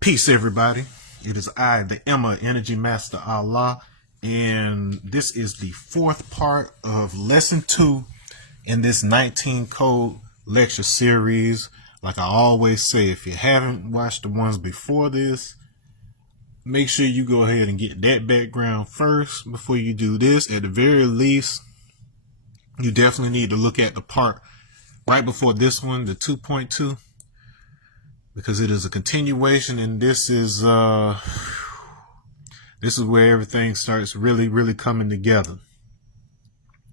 Peace, everybody. It is I, the Emma Energy Master Allah, and this is the fourth part of lesson 2 in this 19 code lecture series. Like I always say, if you haven't watched the ones before this, make sure you go ahead and get that background first before you do this. At the very least, you definitely need to look at the part right before this one, the 2.2. Because it is a continuation, and this is where everything starts really coming together.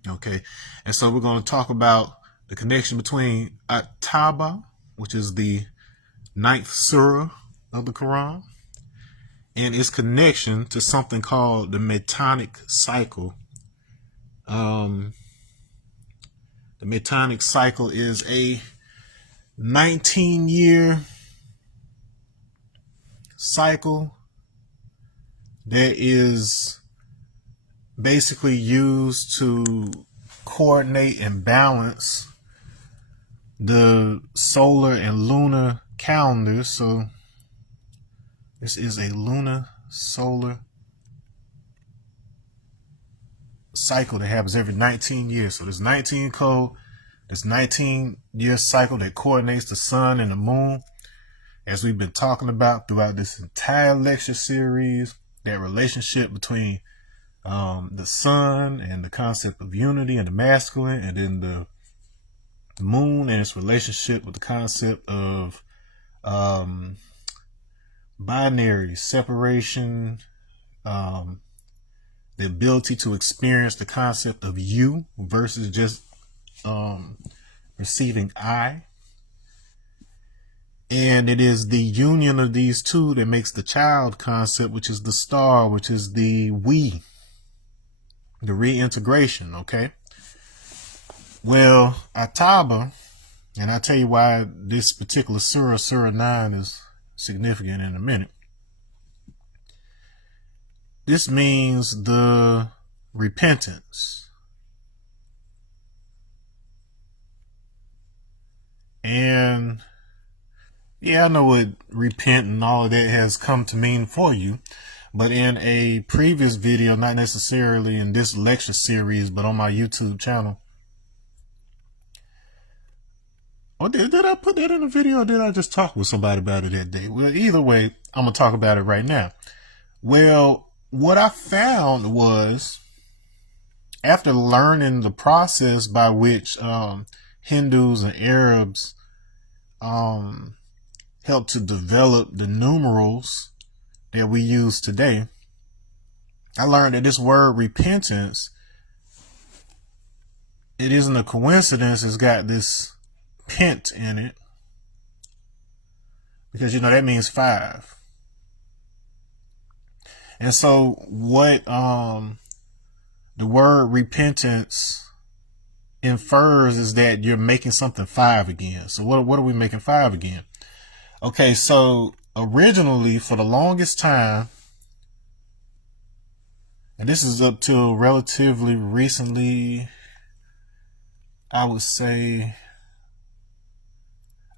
Okay, and so we're going to talk about the connection between At-Taba, which is the 9th surah of the Quran, and its connection to something called the Metonic cycle. The Metonic cycle is a 19-year cycle that is basically used to coordinate and balance the solar and lunar calendars. So this is a lunisolar cycle that happens every 19 years. So this 19 code, this 19-year cycle that coordinates the sun and the moon. As we've been talking about throughout this entire lecture series, that relationship between the sun and the concept of unity and the masculine, and then the moon and its relationship with the concept of binary separation, the ability to experience the concept of you versus just receiving I. And it is the union of these two that makes the child concept, which is the star, which is the we, the reintegration, okay? Well, Ataba, and I'll tell you why this particular surah, Surah 9, is significant in a minute. This means the repentance. And yeah, I know what repent and all of that has come to mean for you, but in a previous video, not necessarily in this lecture series, but on my YouTube channel. Or did I put that in a video, or did I just talk with somebody about it that day? Well, either way, I'm going to talk about it right now. Well, what I found was, after learning the process by which Hindus and Arabs help to develop the numerals that we use today, I learned that this word repentance, it isn't a coincidence. It's got this pent in it, because you know that means 5. And so what the word repentance infers is that you're making something 5 again. So what are we making 5 again? Okay, so originally, for the longest time, and this is up till relatively recently, I would say,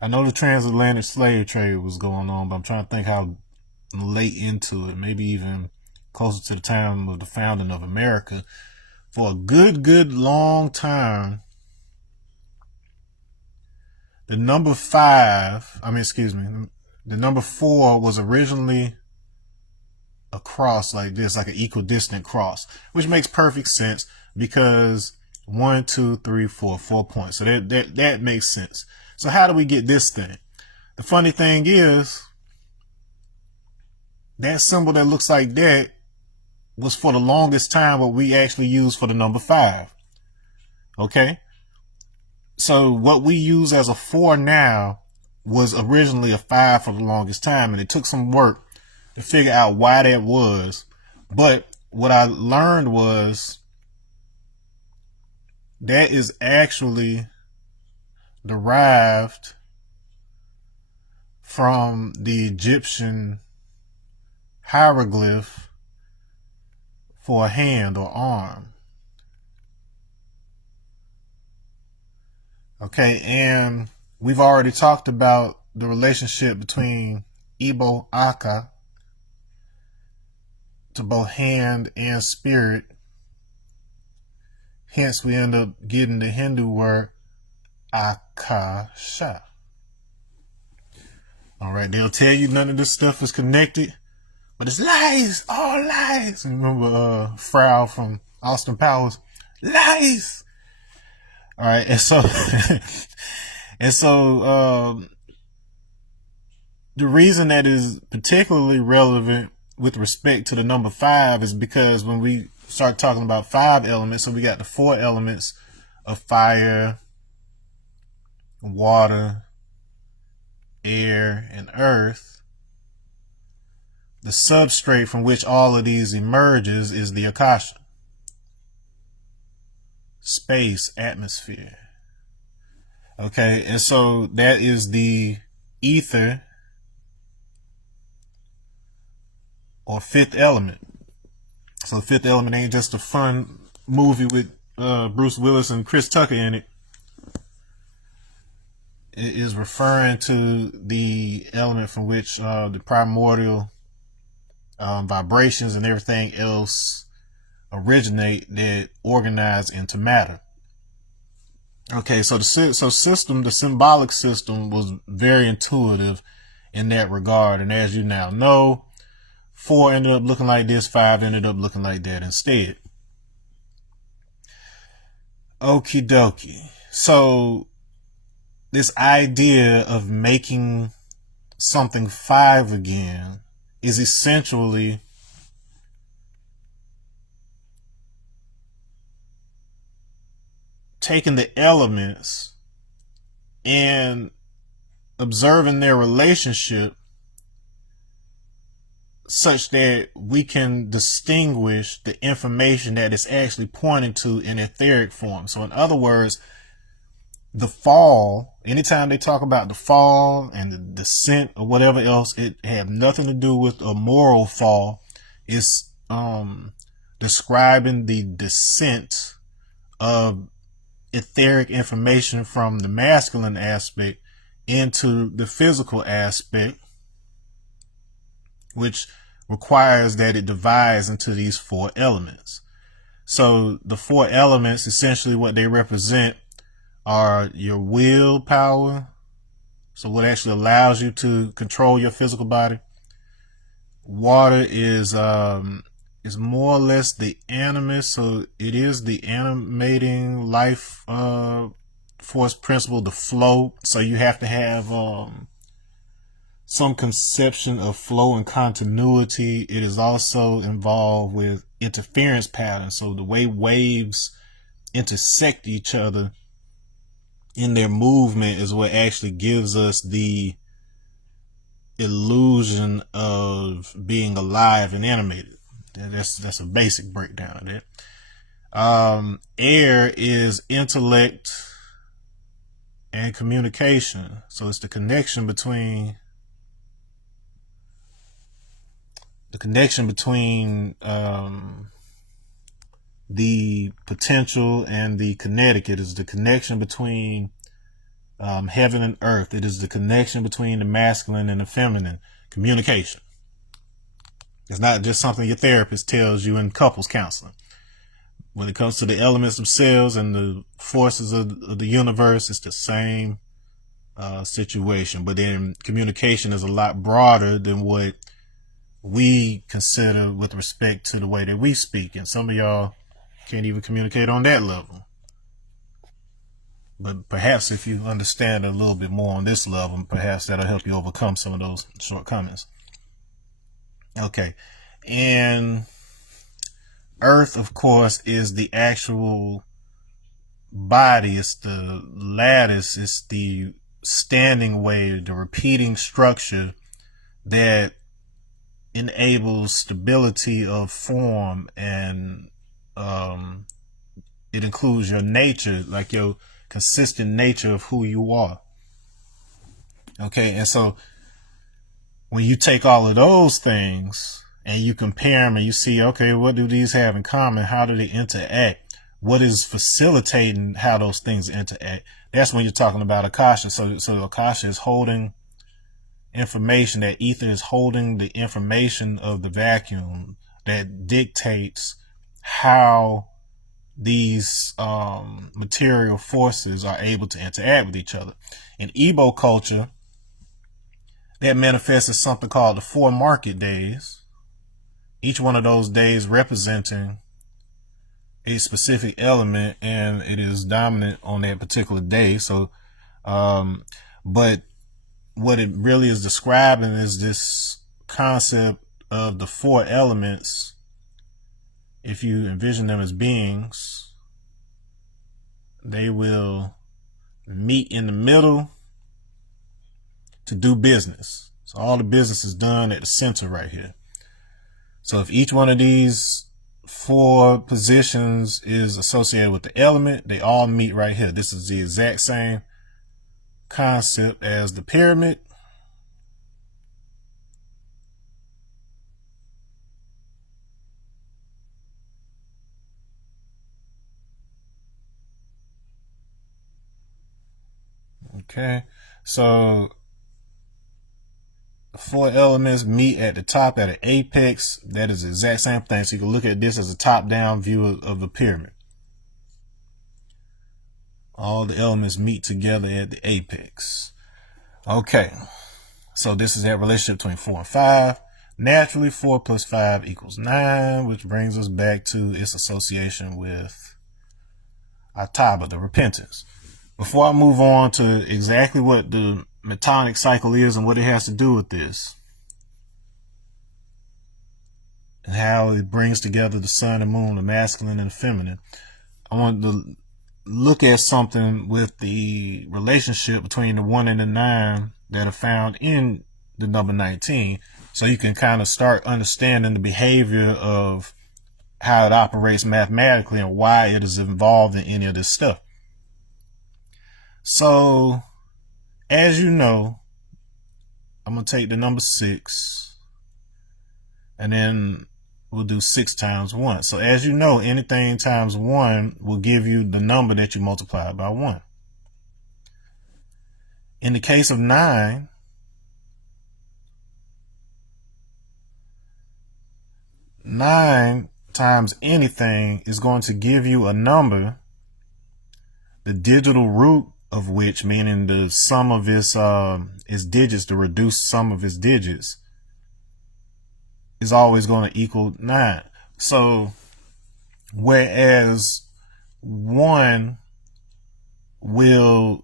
I know the transatlantic slave trade was going on, but I'm trying to think how late into it, maybe even closer to the time of the founding of America. For a good long time, the number 4 was originally a cross like this, like an equidistant cross, which makes perfect sense because 1, 2, 3, 4 points. So that makes sense. So how do we get this thing? The funny thing is, that symbol that looks like that was for the longest time what we actually use for the number 5. Okay? So what we use as a 4 now was originally a 5 for the longest time, and it took some work to figure out why that was. But what I learned was that is actually derived from the Egyptian hieroglyph for a hand or arm. Okay, and we've already talked about the relationship between Ibo Aka, to both hand and spirit. Hence, we end up getting the Hindu word Akasha. All right, they'll tell you none of this stuff is connected, but it's lies, all lies. And remember Frau from Austin Powers? Lies! All right, and so, the reason that is particularly relevant with respect to the number 5 is because when we start talking about 5 elements, so we got the 4 elements of fire, water, air, and earth. The substrate from which all of these emerges is the Akasha. Space, atmosphere. Okay, and so that is the ether or 5th element. So the 5th element ain't just a fun movie with Bruce Willis and Chris Tucker in it. It is referring to the element from which the primordial vibrations and everything else originate that organize into matter. Okay, so the symbolic system was very intuitive in that regard, and as you now know, 4 ended up looking like this, 5 ended up looking like that instead. Okie dokie. So this idea of making something 5 again is essentially taking the elements and observing their relationship such that we can distinguish the information that it's actually pointing to in etheric form. So in other words, the fall, anytime they talk about the fall and the descent or whatever else, it have nothing to do with a moral fall. It's describing the descent of etheric information from the masculine aspect into the physical aspect, which requires that it divides into these 4 elements. So the 4 elements, essentially what they represent are your willpower, so what actually allows you to control your physical body. Water is more or less the animus, so it is the animating life force principle, the flow. So you have to have some conception of flow and continuity. It is also involved with interference patterns, so the way waves intersect each other in their movement is what actually gives us the illusion of being alive and animated. That's a basic breakdown of that. Air is intellect and communication, so it's the connection between the potential and the kinetic. It is the connection between heaven and earth. It is the connection between the masculine and the feminine. Communication. It's not just something your therapist tells you in couples counseling. When it comes to the elements themselves and the forces of the universe, it's the same situation. But then communication is a lot broader than what we consider with respect to the way that we speak. And some of y'all can't even communicate on that level. But perhaps if you understand a little bit more on this level, perhaps that'll help you overcome some of those shortcomings. Okay. And Earth, of course, is the actual body. It's the lattice. It's the standing wave, the repeating structure that enables stability of form, and it includes your nature, like your consistent nature of who you are. Okay, and so when you take all of those things and you compare them and you see, okay, what do these have in common? How do they interact? What is facilitating how those things interact? That's when you're talking about Akasha. So Akasha is holding information, that ether is holding the information of the vacuum that dictates how these material forces are able to interact with each other. In Igbo culture, that manifests as something called the 4 market days, each one of those days representing a specific element, and it is dominant on that particular day. So but what it really is describing is this concept of the 4 elements. If you envision them as beings, they will meet in the middle to do business. So all the business is done at the center right here. So if each one of these 4 positions is associated with the element, they all meet right here. This is the exact same concept as the pyramid. Okay, so 4 elements meet at the top at an apex. That is the exact same thing. So you can look at this as a top-down view of the pyramid. All the elements meet together at the apex. Okay, so this is that relationship between 4 and 5. Naturally, 4 plus 5 equals 9, which brings us back to its association with Ataba, the repentance. Before I move on to exactly what the Metonic cycle is and what it has to do with this, and how it brings together the sun and moon, the masculine and the feminine, I want to look at something with the relationship between the 1 and the 9 that are found in the number 19, so you can kind of start understanding the behavior of how it operates mathematically and why it is involved in any of this stuff. So, as you know, I'm going to take the number 6, and then we'll do 6 times 1. So as you know, anything times 1 will give you the number that you multiply by 1. In the case of 9, times anything is going to give you a number, the digital root of which, meaning the sum of its digits, the reduced sum of its digits, is always going to equal 9. So whereas 1 will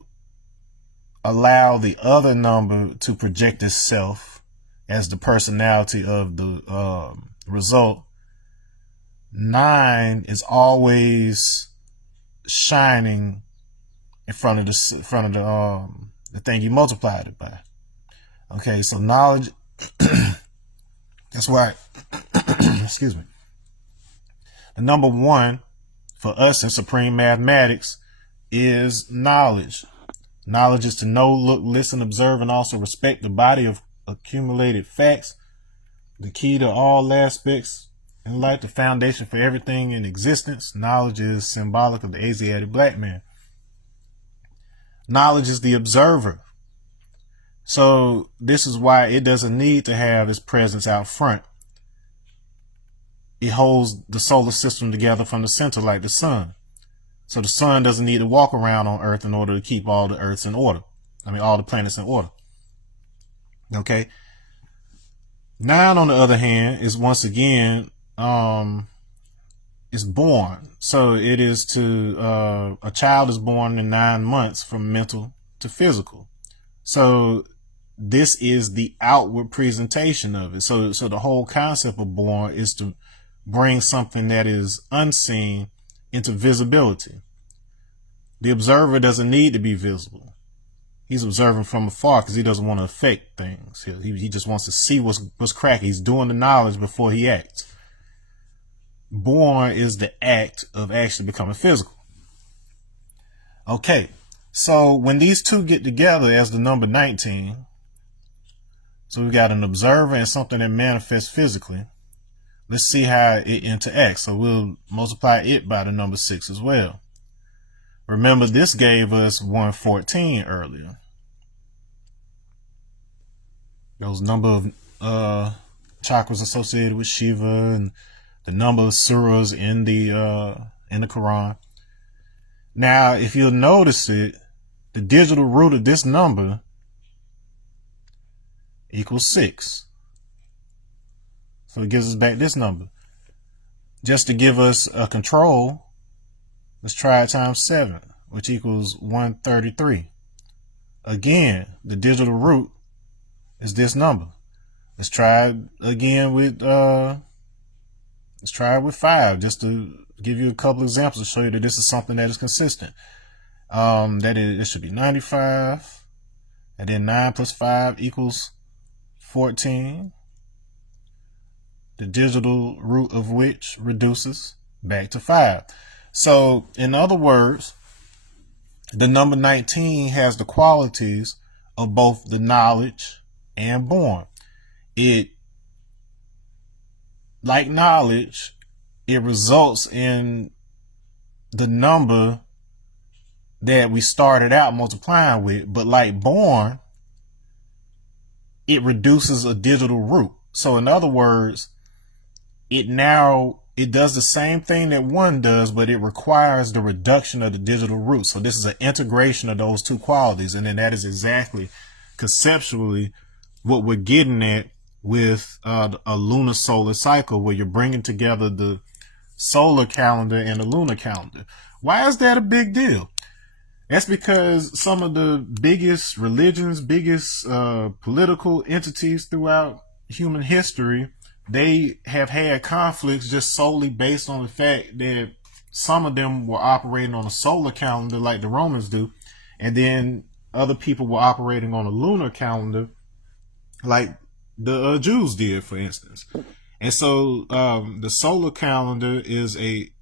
allow the other number to project itself as the personality of the result, 9 is always shining in front of the thing you multiplied it by. Okay, so knowledge, that's why, excuse me, the number 1 for us in supreme mathematics is knowledge. Knowledge is to know, look, listen, observe, and also respect the body of accumulated facts, the key to all aspects in life, the foundation for everything in existence. Knowledge is symbolic of the Asiatic black man. Knowledge is the observer. So this is why it doesn't need to have its presence out front. It holds the solar system together from the center like the sun. So the sun doesn't need to walk around on Earth in order to keep all the Earths in order. All the planets in order. Okay. 9, on the other hand, is once again, is born. So it is a child is born in 9 months from mental to physical. So this is the outward presentation of it. So the whole concept of born is to bring something that is unseen into visibility. The observer doesn't need to be visible. He's observing from afar because he doesn't want to affect things. He just wants to see what's cracking. He's doing the knowledge before he acts. Born is the act of actually becoming physical. Okay, so when these two get together as the number 19, so we've got an observer and something that manifests physically. Let's see how it interacts. So we'll multiply it by the number 6 as well. Remember, this gave us 114 earlier. Those number of chakras associated with Shiva and the number of surahs in the Quran. Now, if you'll notice it, the digital root of this number equals 6. So it gives us back this number. Just to give us a control, let's try it times 7, which equals 133. Again, the digital root is this number. Let's try it again with 5, just to give you a couple examples to show you that this is something that is consistent. It should be 95, and then 9 plus 5 equals 14. The digital root of which reduces back to 5. So, in other words, the number 19 has the qualities of both the knowledge and born. It, like knowledge, it results in the number that we started out multiplying with, but like born, it reduces a digital root. So in other words, it does the same thing that 1 does, but it requires the reduction of the digital root. So this is an integration of those two qualities. And then that is exactly conceptually what we're getting at with a lunisolar cycle, where you're bringing together the solar calendar and the lunar calendar. Why is that a big deal? That's because some of the biggest religions, biggest political entities throughout human history, they have had conflicts just solely based on the fact that some of them were operating on a solar calendar like the Romans do, and then other people were operating on a lunar calendar like the Jews did, for instance. And so the solar calendar is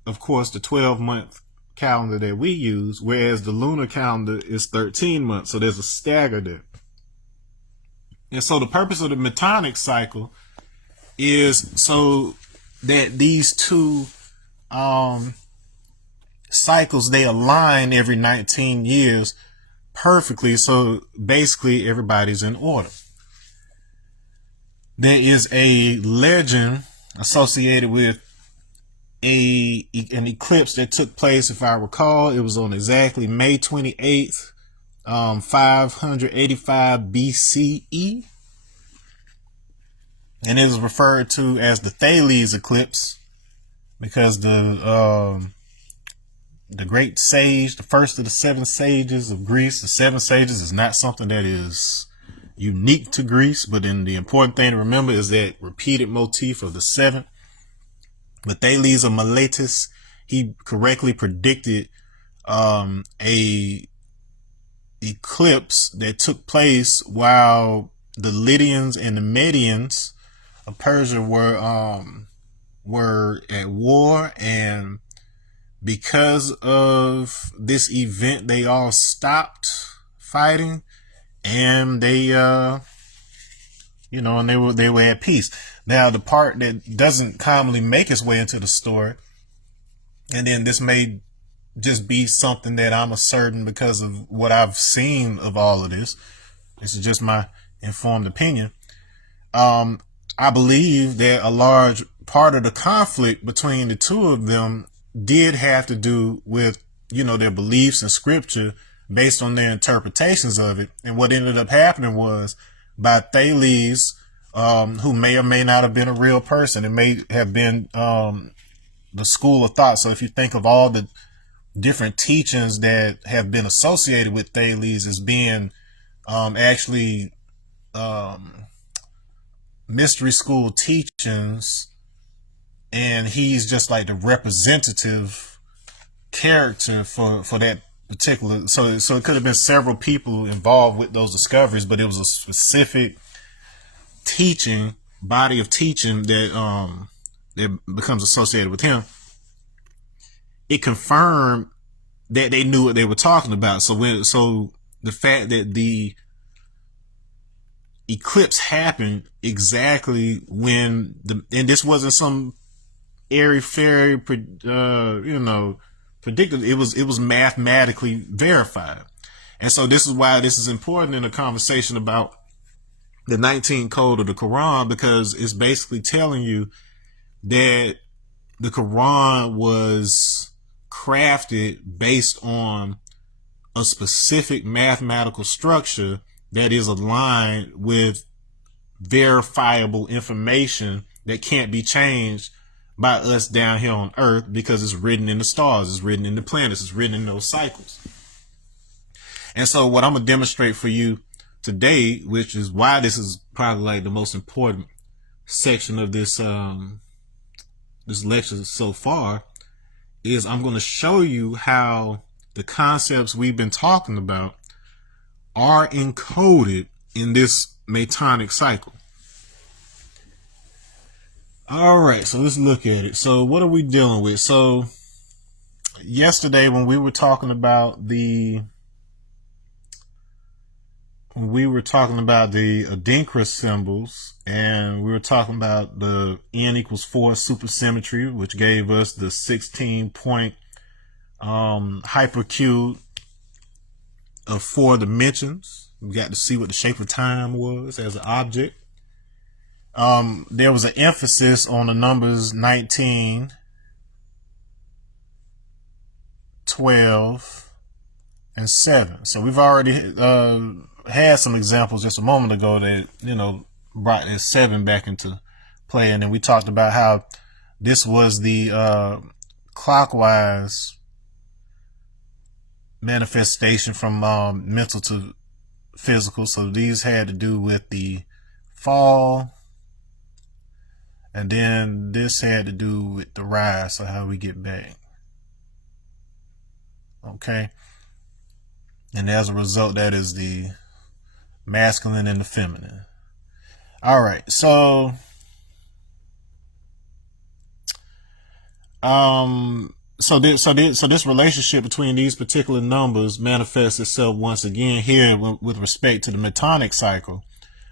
of course, the 12-month calendar that we use, whereas the lunar calendar is 13 months. So there's a stagger there. And so the purpose of the Metonic cycle is so that these two cycles, they align every 19 years perfectly. So basically everybody's in order. There is a legend associated with an eclipse that took place, if I recall. It was on exactly May 28th, 585 BCE. And it is referred to as the Thales eclipse because the great sage, the first of the 7 sages of Greece, the 7 sages is not something that is unique to Greece, but then the important thing to remember is that repeated motif of the 7. But Thales of Miletus, he correctly predicted a eclipse that took place while the Lydians and the Medians of Persia were at war, and because of this event, they all stopped fighting, and they were at peace. Now, the part that doesn't commonly make its way into the story, and then this may just be something that I'm asserting because of what I've seen of all of this. This is just my informed opinion. I believe that a large part of the conflict between the two of them did have to do with, their beliefs in scripture based on their interpretations of it. And what ended up happening was, by Thales, who may or may not have been a real person, it may have been the school of thought. So if you think of all the different teachings that have been associated with Thales as being actually mystery school teachings, and he's just like the representative character for that particular. So it could have been several people involved with those discoveries, but it was a specific teaching, body of teaching that becomes associated with him. It confirmed that they knew what they were talking about. So the fact that the eclipse happened exactly when and this wasn't some airy fairy predicted. It was mathematically verified. And so this is why this is important in a conversation about the 19 code of the Quran, because it's basically telling you that the Quran was crafted based on a specific mathematical structure that is aligned with verifiable information that can't be changed by us down here on Earth, because it's written in the stars, it's written in the planets, it's written in those cycles. And so what I'm going to demonstrate for you today, which is why this is probably like the most important section of this this lecture so far, is I'm going to show you how the concepts we've been talking about are encoded in this Metonic cycle. All right, so let's look at it. So what are we dealing with? So yesterday when we were talking about the Adinkra symbols, and we were talking about the n equals 4 supersymmetry, which gave us the 16-point hypercube of 4 dimensions. We got to see what the shape of time was as an object. There was an emphasis on the numbers 19, 12, and 7. So we've already had some examples just a moment ago that, you know, brought this 7 back into play. And then we talked about how this was the clockwise manifestation from mental to physical. So these had to do with the fall, and then this had to do with the rise, so how we get back. Okay. And as a result, that is the masculine and the feminine. All right. So, this relationship between these particular numbers manifests itself once again here with respect to the Metonic cycle,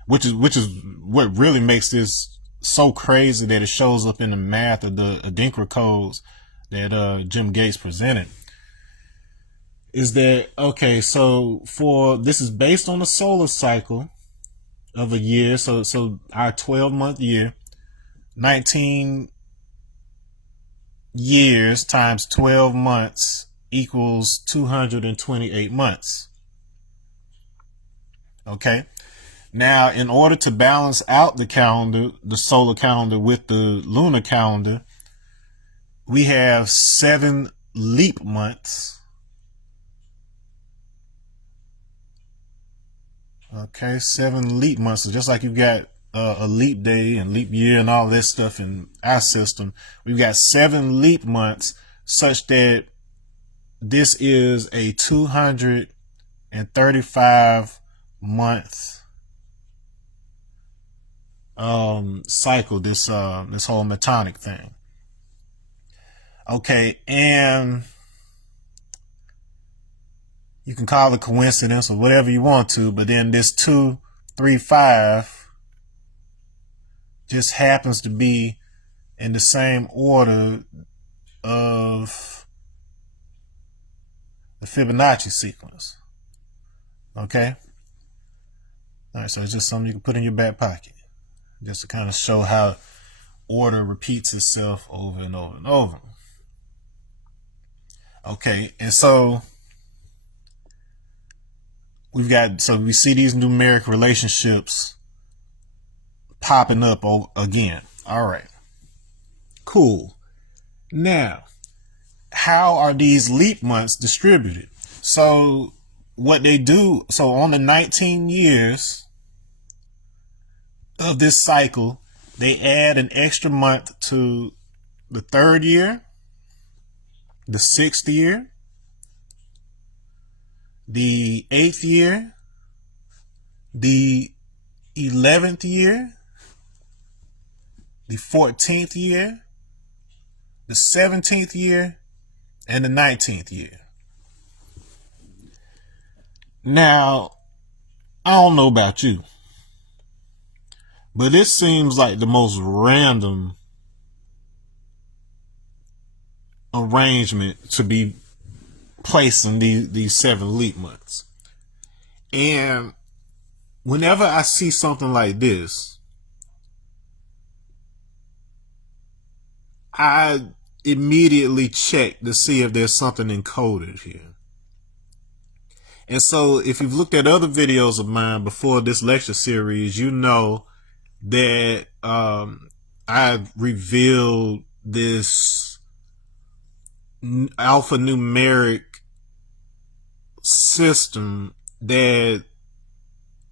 which is what really makes this so crazy that it shows up in the math of the Adinkra codes that Jim Gates presented. Is that okay? So this is based on the solar cycle of a year. So our 12-month year, 19 years times 12 months equals 228 months. Okay. Now, in order to balance out the calendar, the solar calendar with the lunar calendar, we have 7 leap months. Okay, 7 leap months. So just like you've got a leap day and leap year and all this stuff in our system, we've got 7 leap months, such that this is a 235 month cycle, this whole Metonic thing. Okay, and you can call it coincidence or whatever you want to, but then this 235 just happens to be in the same order of the Fibonacci sequence. Okay? All right, so it's just something you can put in your back pocket, just to kind of show how order repeats itself over and over and over. Okay, and so we see these numeric relationships popping up again. All right, cool. Now, how are these leap months distributed? So what they do, so on the 19 years of this cycle, they add an extra month to the 3rd year, the 6th year, the 8th year, the 11th year, the 14th year, the 17th year, and the 19th year. Now, I don't know about you, but this seems like the most random arrangement to be placing these 7 leap months. And whenever I see something like this, I immediately check to see if there's something encoded here. And so if you've looked at other videos of mine before this lecture series, you know that I revealed this alphanumeric system that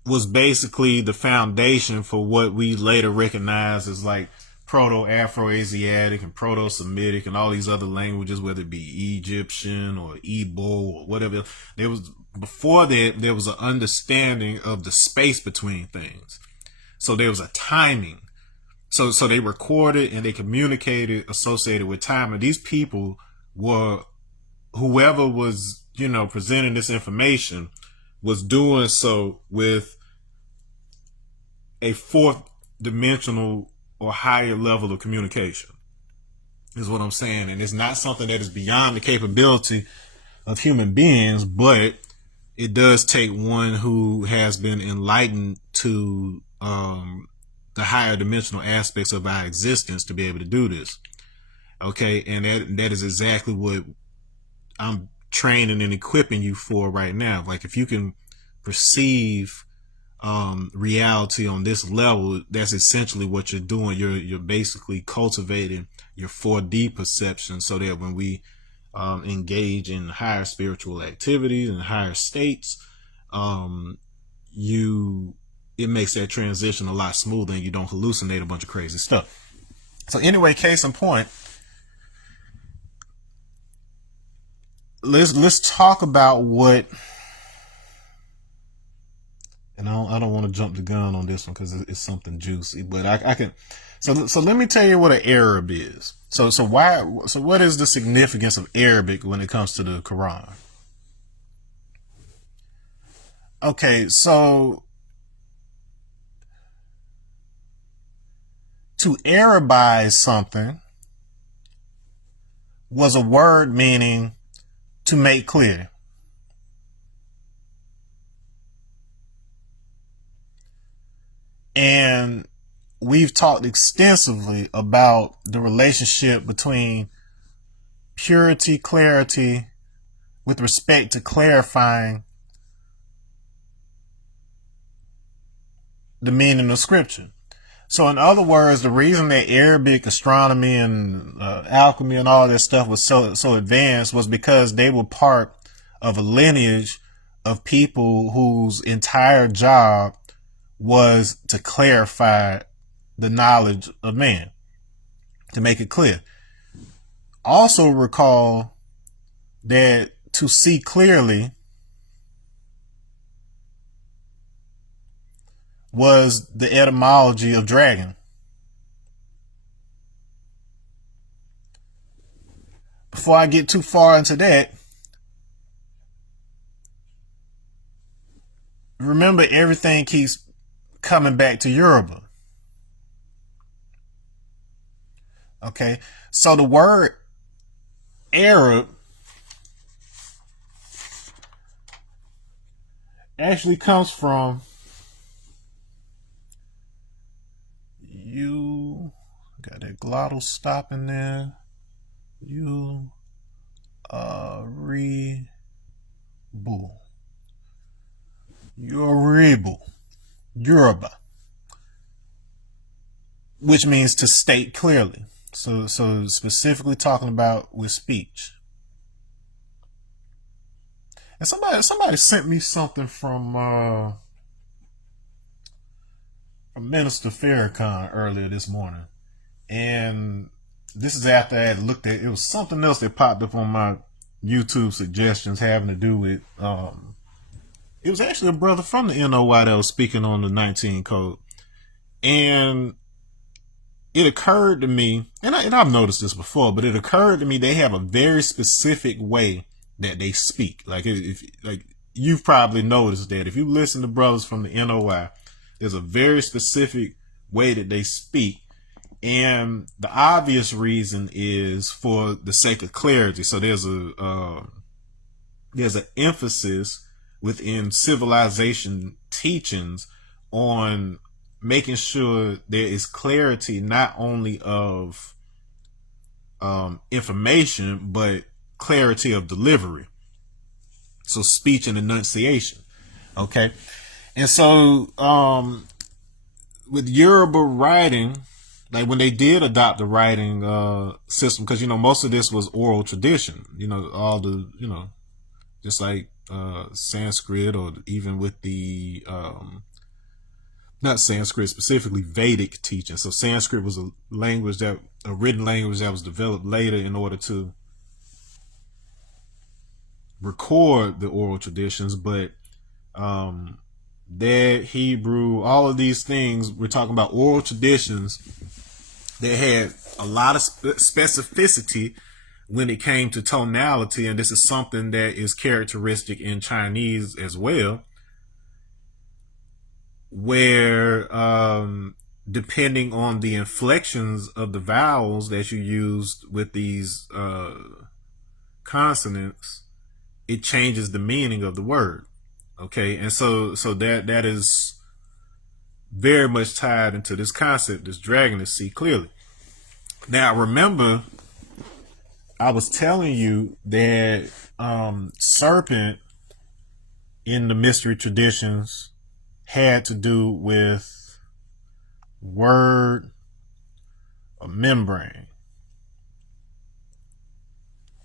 was basically the foundation for what we later recognize as like Proto-Afro-Asiatic and Proto-Semitic and all these other languages, whether it be Egyptian or Igbo or whatever. Before that, there was an understanding of the space between things. So there was a timing. So they recorded and they communicated associated with time. And these people were, whoever was, presenting this information was doing so with a fourth dimensional or higher level of communication, is what I'm saying. And it's not something that is beyond the capability of human beings, but it does take one who has been enlightened to the higher dimensional aspects of our existence to be able to do this. Okay, and that is exactly what I'm training and equipping you for right now. Like, if you can perceive reality on this level, that's essentially what you're doing. You're basically cultivating your 4D perception, so that when we engage in higher spiritual activities and higher states, it makes that transition a lot smoother, and you don't hallucinate a bunch of crazy stuff. So anyway, case in point, let's talk about what. And I don't want to jump the gun on this one because it's something juicy, but I can. So let me tell you what an Arab is. So what is the significance of Arabic when it comes to the Quran? Okay, so to Arabize something was a word meaning to make clear. And we've talked extensively about the relationship between purity, clarity, with respect to clarifying the meaning of scripture. So in other words, the reason that Arabic astronomy and alchemy and all this stuff was so advanced was because they were part of a lineage of people whose entire job was to clarify the knowledge of man, to make it clear. Also recall that to see clearly was the etymology of dragon. Before I get too far into that, remember, everything keeps coming back to Yoruba. Okay, so the word Arab actually comes from got that glottal stop in there. Yoruba, which means to state clearly. So specifically talking about with speech. And somebody sent me something from Minister Farrakhan earlier this morning, and this is after I had looked at it. Was something else that popped up on my YouTube suggestions having to do with it was actually a brother from the NOY that was speaking on the 19 code. And it occurred to me, and I've noticed this before, but it occurred to me they have a very specific way that they speak. Like, if you've probably noticed that if you listen to brothers from the NOY, there's a very specific way that they speak. And the obvious reason is for the sake of clarity. So there's an emphasis within civilization teachings on making sure there is clarity not only of information, but clarity of delivery. So speech and enunciation. Okay. And so with Yoruba writing, like when they did adopt the writing system, because, you know, most of this was oral tradition, you know, all the, you know, just like Sanskrit, or even with the, not Sanskrit specifically, Vedic teaching. So Sanskrit was a written language that was developed later in order to record the oral traditions, but that Hebrew, all of these things, we're talking about oral traditions that had a lot of specificity when it came to tonality, and this is something that is characteristic in Chinese as well, where depending on the inflections of the vowels that you used with these consonants, it changes the meaning of the word. Okay, and so that is very much tied into this concept, this dragon to see clearly. Now remember, I was telling you that serpent in the mystery traditions had to do with word or membrane.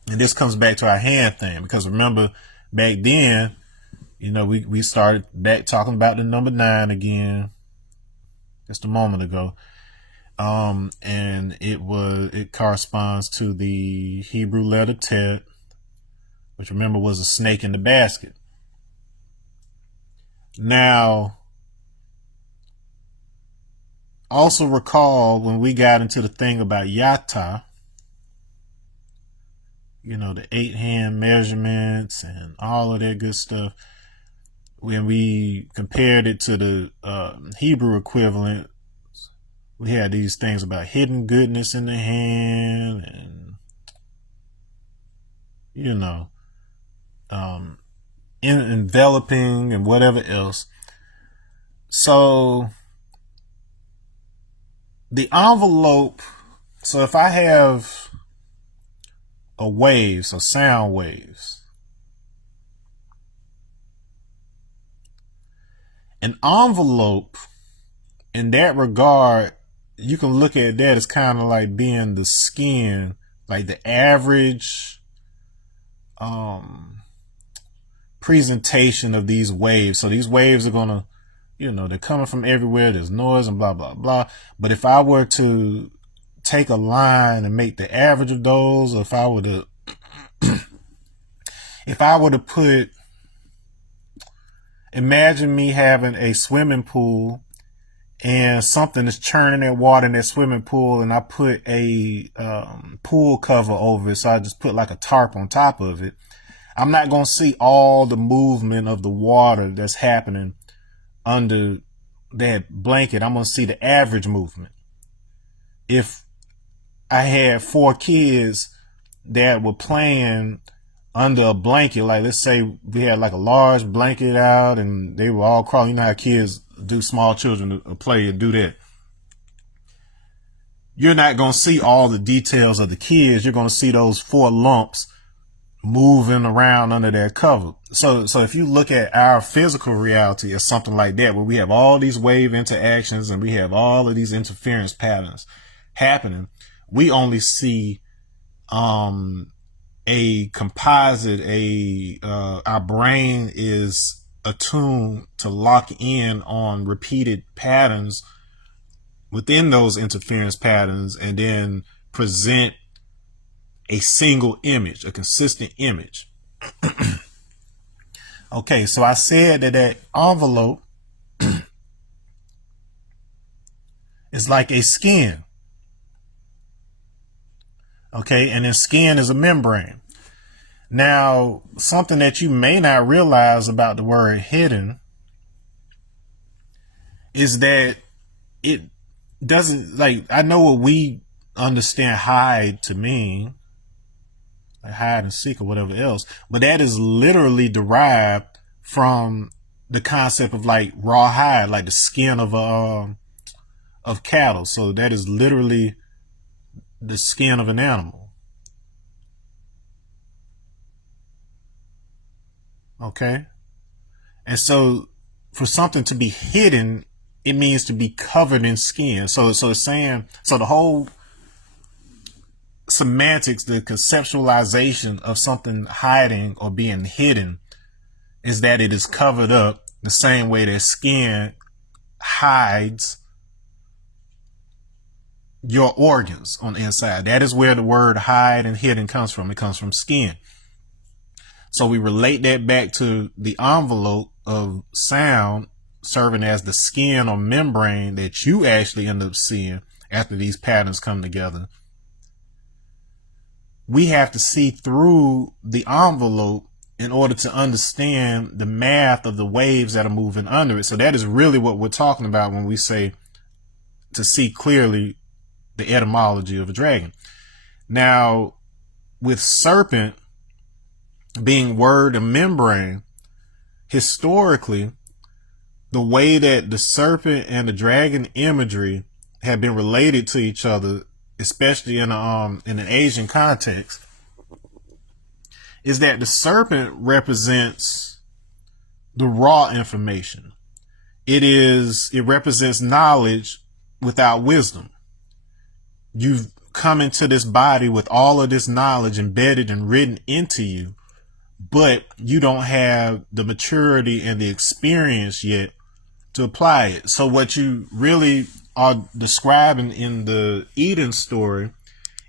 And this comes back to our hand thing, because remember back then, you know, we started back talking about the number 9 again just a moment ago. And it corresponds to the Hebrew letter Tet, which remember was a snake in the basket. Now, also recall when we got into the thing about Yata, you know, the 8-hand measurements and all of that good stuff, when we compared it to the Hebrew equivalent, we had these things about hidden goodness in the hand, and, you know, enveloping and whatever else. So the envelope, so if I have a wave, so sound waves, an envelope in that regard, you can look at that as kind of like being the skin, like the average presentation of these waves. So these waves are gonna, you know, they're coming from everywhere, there's noise and blah blah blah. But if I were to take a line and make the average of those, or if I were to put, imagine me having a swimming pool and something is churning that water in that swimming pool, and I put a pool cover over it, so I just put like a tarp on top of it. I'm not going to see all the movement of the water that's happening under that blanket. I'm going to see the average movement. If I had 4 kids that were playing under a blanket, like let's say we had like a large blanket out and they were all crawling, you know how kids do, small children play and do that. You're not going to see all the details of the kids. You're going to see those 4 lumps moving around under that cover. So if you look at our physical reality as something like that, where we have all these wave interactions and we have all of these interference patterns happening, we only see a composite, our brain is attuned to lock in on repeated patterns within those interference patterns and then present a single image, a consistent image. Okay, so I said that envelope is like a skin. Okay, and then skin is a membrane. Now, something that you may not realize about the word hidden is that it doesn't, like, I know what we understand hide to mean, like hide and seek or whatever else, but that is literally derived from the concept of like raw hide, like the skin of cattle. So that is literally the skin of an animal. Okay. And so for something to be hidden, it means to be covered in skin. So it's saying, so the whole semantics, the conceptualization of something hiding or being hidden is that it is covered up the same way that skin hides your organs on the inside. That is where the word hide and hidden comes from. It comes from skin. So we relate that back to the envelope of sound serving as the skin or membrane that you actually end up seeing after these patterns come together. We have to see through the envelope in order to understand the math of the waves that are moving under it. So that is really what we're talking about when we say to see clearly the etymology of a dragon. Now, with serpent being word and membrane, historically, the way that the serpent and the dragon imagery have been related to each other, especially in an Asian context, is that the serpent represents the raw information. It represents knowledge without wisdom. You've come into this body with all of this knowledge embedded and written into you, but you don't have the maturity and the experience yet to apply it. So what you really are describing in the Eden story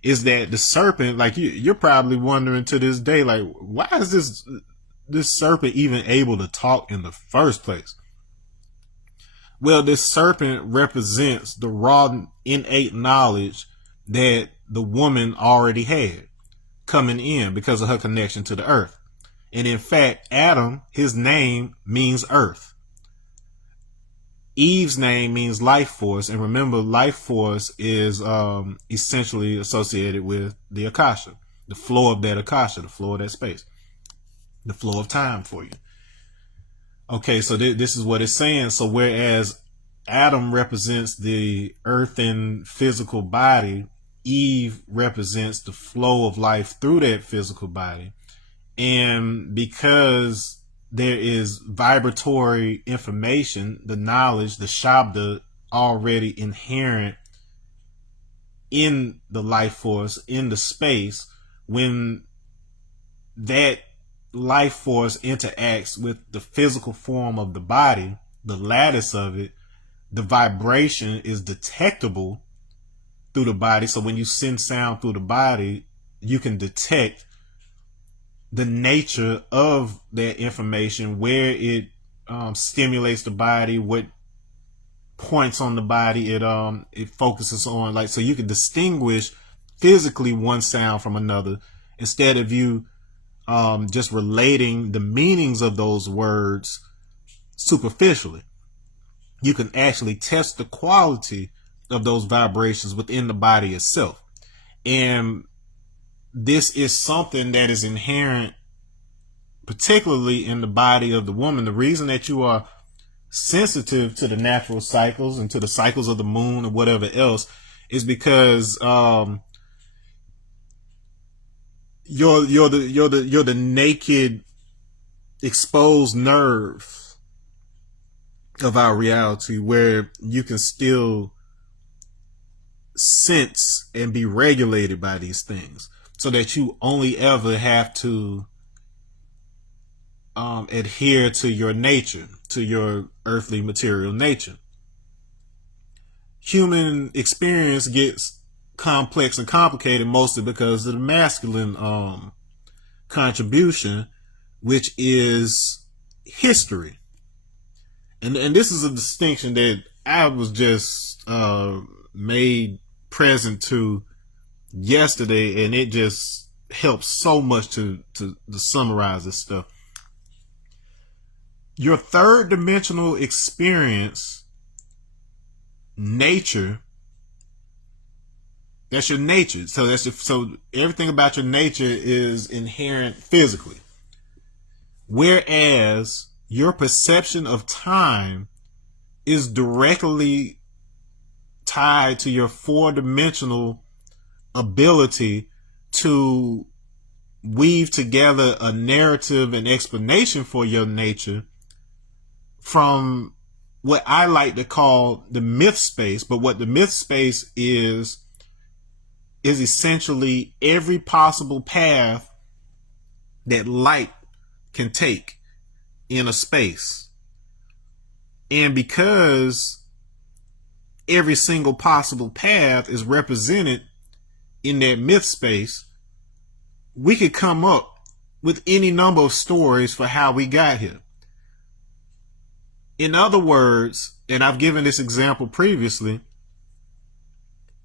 is that the serpent, like you're probably wondering to this day, like, why is this serpent even able to talk in the first place? Well, this serpent represents the raw innate knowledge that the woman already had coming in because of her connection to the earth. And in fact, Adam, his name means earth. Eve's name means life force. And remember, life force is essentially associated with the Akasha, the flow of that Akasha, the flow of that space, the flow of time for you. Okay, so this is what it's saying. So whereas Adam represents the earthen physical body, Eve represents the flow of life through that physical body. And because there is vibratory information, the knowledge, the Shabda already inherent in the life force, in the space, when that life force interacts with the physical form of the body, the lattice of it, the vibration is detectable through the body. So when you send sound through the body, you can detect the nature of that information, where it stimulates the body, what points on the body it focuses on, like, so you can distinguish physically one sound from another instead of you just relating the meanings of those words superficially. You can actually test the quality of those vibrations within the body itself. And this is something that is inherent, particularly in the body of the woman. The reason that you are sensitive to the natural cycles and to the cycles of the moon or whatever else is because you're the naked, exposed nerve of our reality, where you can still sense and be regulated by these things, so that you only ever have to adhere to your nature, to your earthly material nature. Human experience gets complex and complicated mostly because of the masculine contribution, which is history. And this is a distinction that I was just made present to yesterday, and it just helps so much to summarize this stuff. Your third dimensional experience, nature, that's your nature. So so everything about your nature is inherent physically. Whereas your perception of time is directly tied to your four-dimensional ability to weave together a narrative and explanation for your nature from what I like to call the myth space. But what the myth space is essentially every possible path that light can take in a space. And because every single possible path is represented in that myth space, we could come up with any number of stories for how we got here. In other words, and I've given this example previously,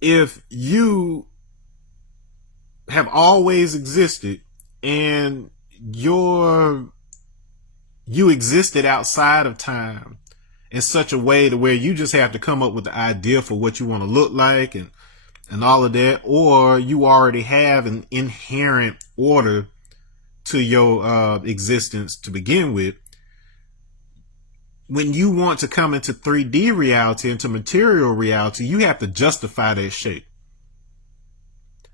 if you have always existed and you existed outside of time in such a way to where you just have to come up with the idea for what you want to look like and all of that, or you already have an inherent order to your existence to begin with, when you want to come into 3D reality, into material reality, you have to justify that shape.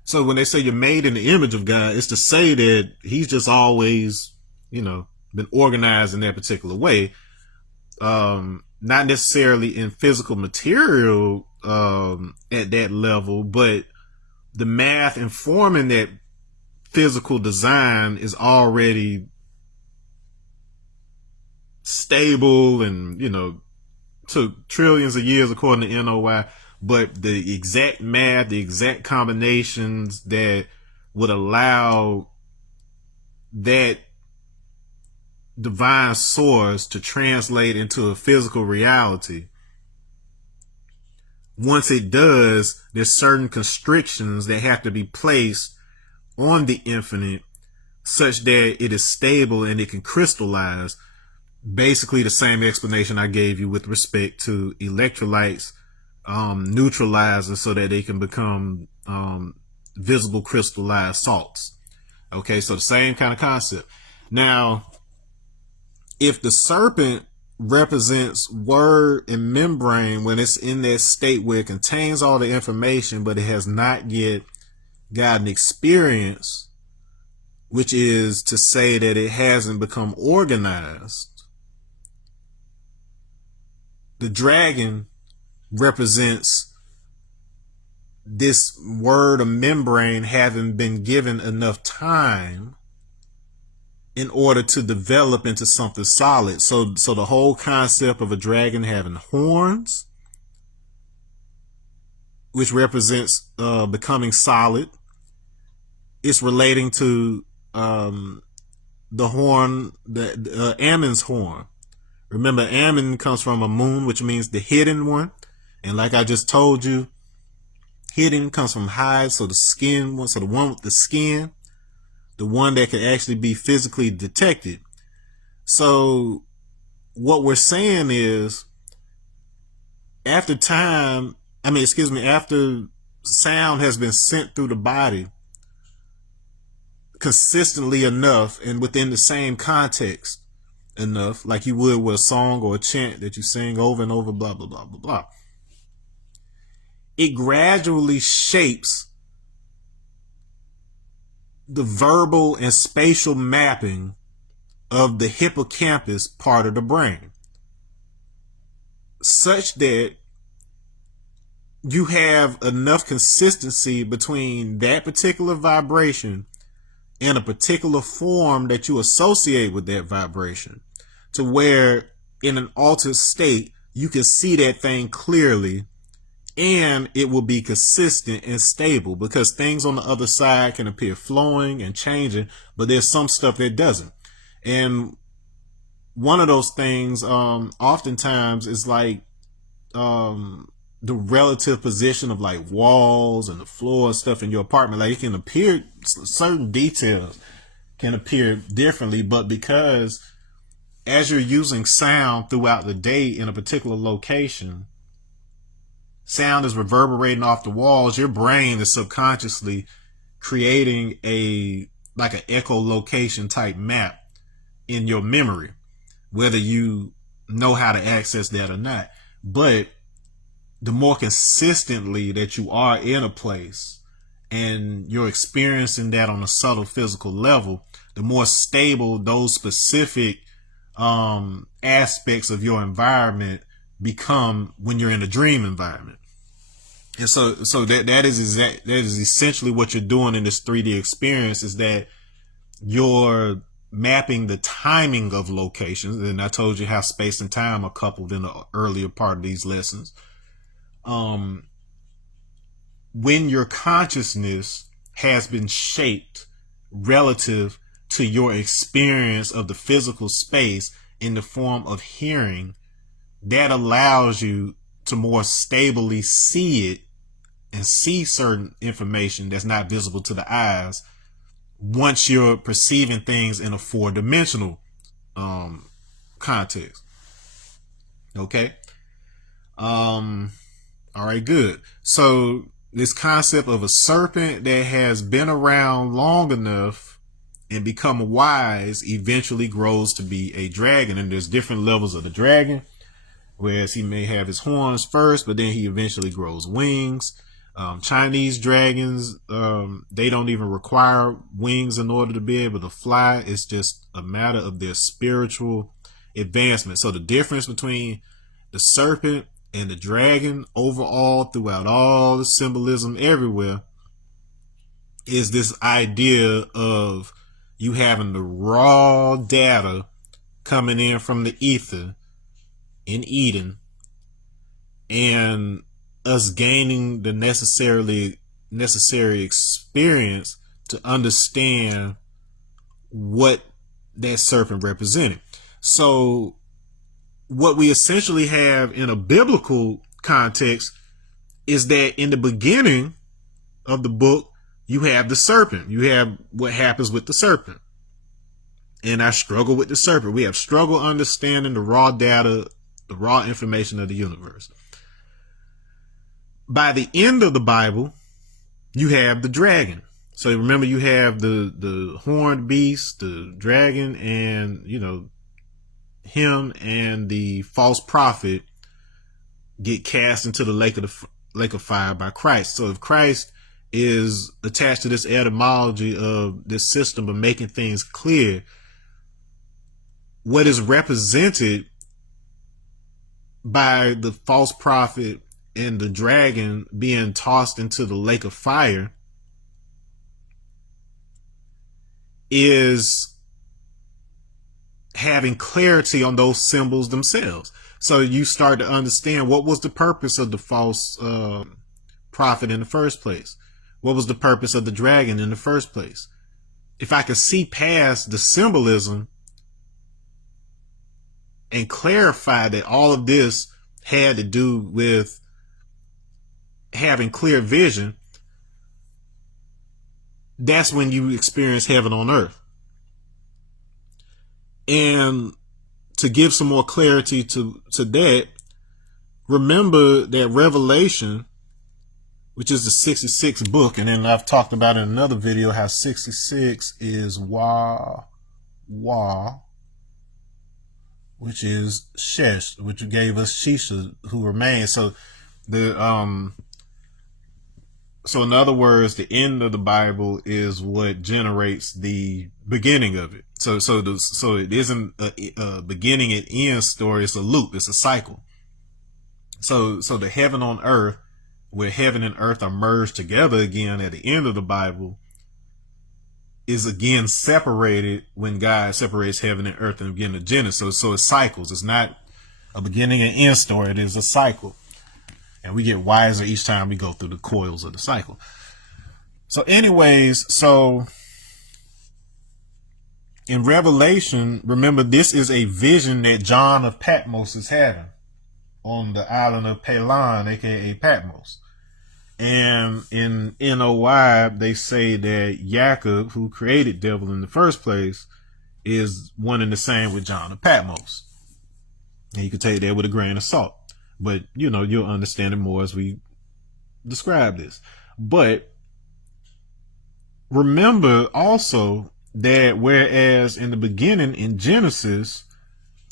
So when they say you're made in the image of God, it's to say that he's just always, been organized in that particular way. Not necessarily in physical material at that level, but the math informing that physical design is already stable and, took trillions of years according to NOI. But the exact math, the exact combinations that would allow that divine source to translate into a physical reality, once it does, there's certain constrictions that have to be placed on the infinite such that it is stable and it can crystallize. Basically the same explanation I gave you with respect to electrolytes neutralizing so that they can become visible crystallized salts. Okay, so the same kind of concept. Now, if the serpent represents word and membrane when it's in that state where it contains all the information, but it has not yet gotten experience, which is to say that it hasn't become organized, the dragon represents this word or membrane having been given enough time in order to develop into something solid. So the whole concept of a dragon having horns, which represents becoming solid, it's relating to the horn, the Ammon's horn. Remember, Ammon comes from a moon, which means the hidden one. And like I just told you, hidden comes from hide, so the skin one, so the one with the skin, the one that can actually be physically detected. So what we're saying is, after sound has been sent through the body consistently enough and within the same context enough, like you would with a song or a chant that you sing over and over, blah, blah, blah, blah, blah, it gradually shapes the verbal and spatial mapping of the hippocampus part of the brain, such that you have enough consistency between that particular vibration and a particular form that you associate with that vibration, to where in an altered state you can see that thing clearly and it will be consistent and stable, because things on the other side can appear flowing and changing, but there's some stuff that doesn't. And one of those things oftentimes is like the relative position of like walls and the floor and stuff in your apartment. Like it can appear, certain details can appear differently, but because as you're using sound throughout the day in a particular location, sound is reverberating off the walls, your brain is subconsciously creating like an echolocation type map in your memory, whether you know how to access that or not. But the more consistently that you are in a place and you're experiencing that on a subtle physical level, the more stable those specific aspects of your environment become when you're in a dream environment. And so that is essentially what you're doing in this 3D experience, is that you're mapping the timing of locations. And I told you how space and time are coupled in the earlier part of these lessons. When your consciousness has been shaped relative to your experience of the physical space in the form of hearing, that allows you to more stably see it and see certain information that's not visible to the eyes once you're perceiving things in a four-dimensional context. Okay. All right, good. So this concept of a serpent that has been around long enough and become wise eventually grows to be a dragon. And there's different levels of the dragon, whereas he may have his horns first, but then he eventually grows wings. Chinese dragons, they don't even require wings in order to be able to fly. It's just a matter of their spiritual advancement. So the difference between the serpent and the dragon overall, throughout all the symbolism everywhere, is this idea of you having the raw data coming in from the ether in Eden, and us gaining the necessary experience to understand what that serpent represented. So what we essentially have in a biblical context is that in the beginning of the book, you have the serpent. You have what happens with the serpent. And I struggle with the serpent. We have struggle understanding the raw data, the raw information of the universe. By the end of the Bible, you have the dragon. So remember, you have the horned beast, the dragon, and, you know, him and the false prophet get cast into the lake of fire by Christ. So if Christ is attached to this etymology of this system of making things clear, what is represented by the false prophet and the dragon being tossed into the lake of fire is having clarity on those symbols themselves. So you start to understand what was the purpose of the false prophet in the first place. What was the purpose of the dragon in the first place? If I could see past the symbolism and clarify that all of this had to do with having clear vision, that's when you experience heaven on earth. And to give some more clarity to that, remember that Revelation, which is the 66th book, and then I've talked about in another video how 66 is Wah, which is Shesh, which gave us Shisha, who remains. So so in other words, the end of the Bible is what generates the beginning of it. So it isn't a beginning and end story. It's a loop. It's a cycle. So the heaven on earth, where heaven and earth are merged together again at the end of the Bible, is again separated when God separates heaven and earth in the beginning of Genesis. So it cycles. It's not a beginning and end story. It is a cycle. And we get wiser each time we go through the coils of the cycle. So anyways, so in Revelation, remember, this is a vision that John of Patmos is having on the island of Pelon, aka Patmos. And in NOI, they say that Jacob, who created devil in the first place, is one and the same with John of Patmos. And you can take that with a grain of salt. But, you know, you'll understand it more as we describe this. But remember also that whereas in the beginning in Genesis,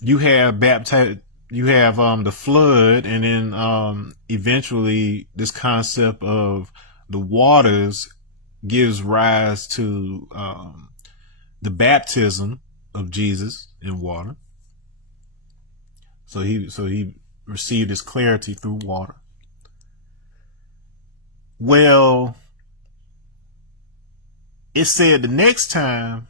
you have the flood, and then eventually this concept of the waters gives rise to the baptism of Jesus in water. So he received his clarity through water. Well, it said the next time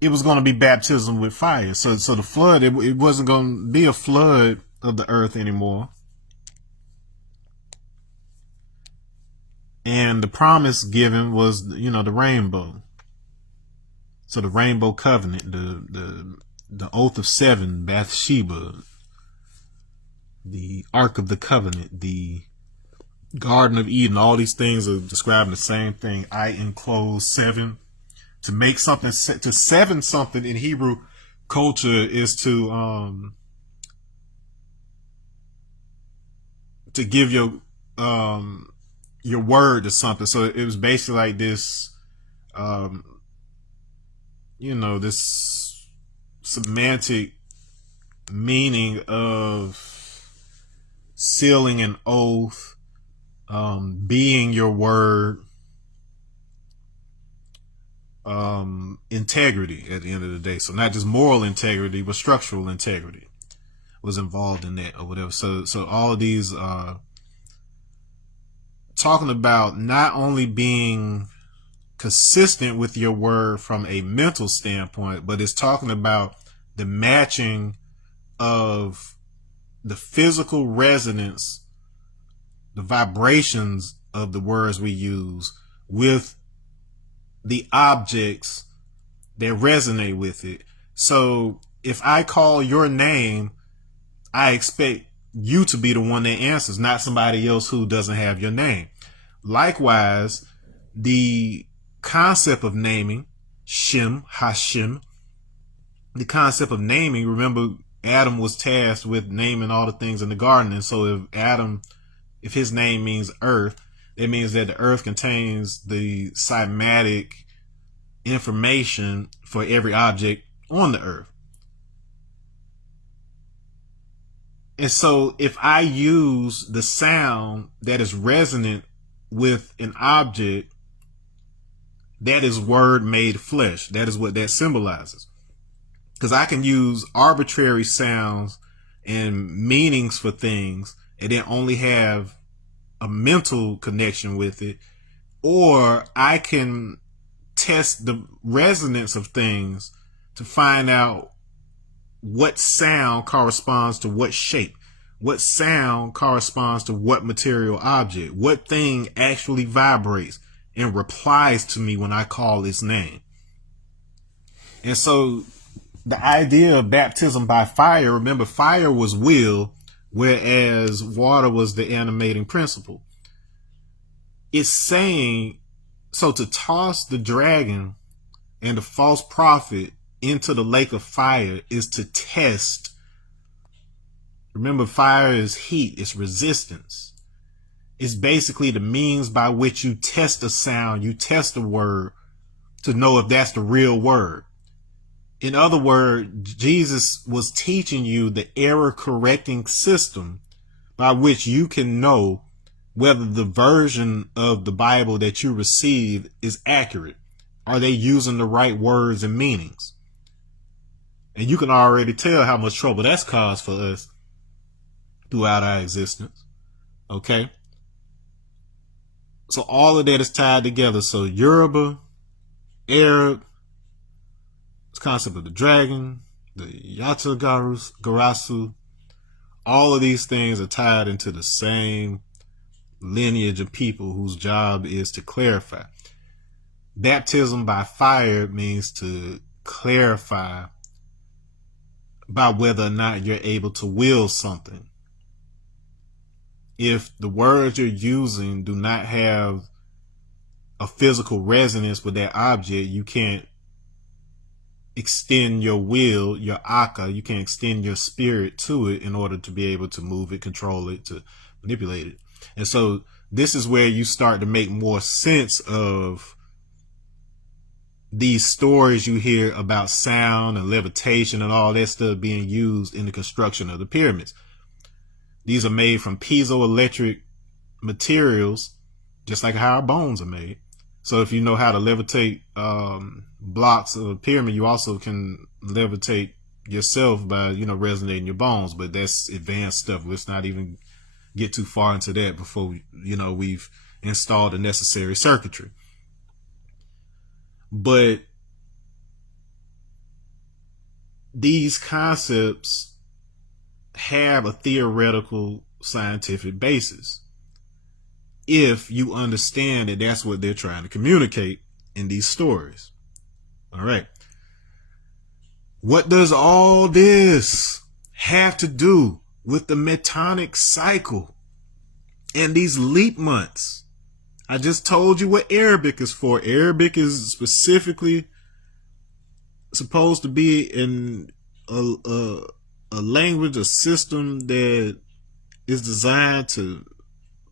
it was going to be baptism with fire. So the flood, it wasn't going to be a flood of the earth anymore. And the promise given was, the rainbow. So the rainbow covenant, the oath of seven, Bathsheba, the Ark of the Covenant, the Garden of Eden, all these things are describing the same thing. I enclose seven. To make something, to seven something in Hebrew culture is to give your word to something. So it was basically like this, this semantic meaning of sealing an oath, being your word, integrity at the end of the day. So not just moral integrity, but structural integrity was involved in that or whatever. So all of these talking about not only being consistent with your word from a mental standpoint, but it's talking about the matching of the physical resonance, the vibrations of the words we use with the objects that resonate with it. So if I call your name, I expect you to be the one that answers, not somebody else who doesn't have your name. Likewise, the concept of naming, Shem, Hashem, the concept of naming, remember Adam was tasked with naming all the things in the garden. And so if his name means earth, it means that the earth contains the cymatic information for every object on the earth. And so if I use the sound that is resonant with an object, that is word made flesh. That is what that symbolizes. Because I can use arbitrary sounds and meanings for things and then only have a mental connection with it, or I can test the resonance of things to find out what sound corresponds to what shape, what sound corresponds to what material object, what thing actually vibrates and replies to me when I call its name. And so the idea of baptism by fire, remember fire was will, whereas water was the animating principle. It's saying, so to toss the dragon and the false prophet into the lake of fire is to test. Remember, fire is heat, it's resistance. It's basically the means by which you test a sound, you test a word to know if that's the real word. In other words, Jesus was teaching you the error correcting system by which you can know whether the version of the Bible that you receive is accurate. Are they using the right words and meanings? And you can already tell how much trouble that's caused for us throughout our existence. Okay? So all of that is tied together. So Yoruba, Arab, this concept of the dragon, the Yatagarasu, all of these things are tied into the same lineage of people whose job is to clarify. Baptism by fire means to clarify by whether or not you're able to will something. If the words you're using do not have a physical resonance with that object, you can't extend your will, your akka, you can't extend your spirit to it in order to be able to move it, control it, to manipulate it. And so this is where you start to make more sense of these stories you hear about sound and levitation and all that stuff being used in the construction of the pyramids. These are made from piezoelectric materials, just like how our bones are made. So if you know how to levitate blocks of a pyramid, you also can levitate yourself by, resonating your bones. But that's advanced stuff. Let's not even get too far into that before, we've installed the necessary circuitry. But these concepts have a theoretical scientific basis if you understand that that's what they're trying to communicate in these stories. All right. What does all this have to do with the Metonic cycle and these leap months? I just told you what Arabic is for. Arabic is specifically supposed to be in a language, a system that is designed to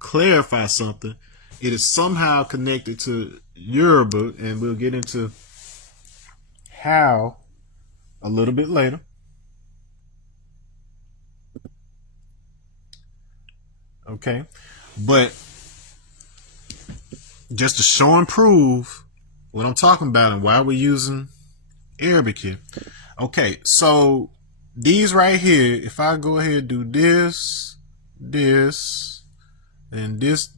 clarify something. It is somehow connected to Yoruba, and we'll get into how a little bit later. Okay, but just to show and prove what I'm talking about and why we're using Arabic here. Okay, so these right here, if I go ahead and do this, and this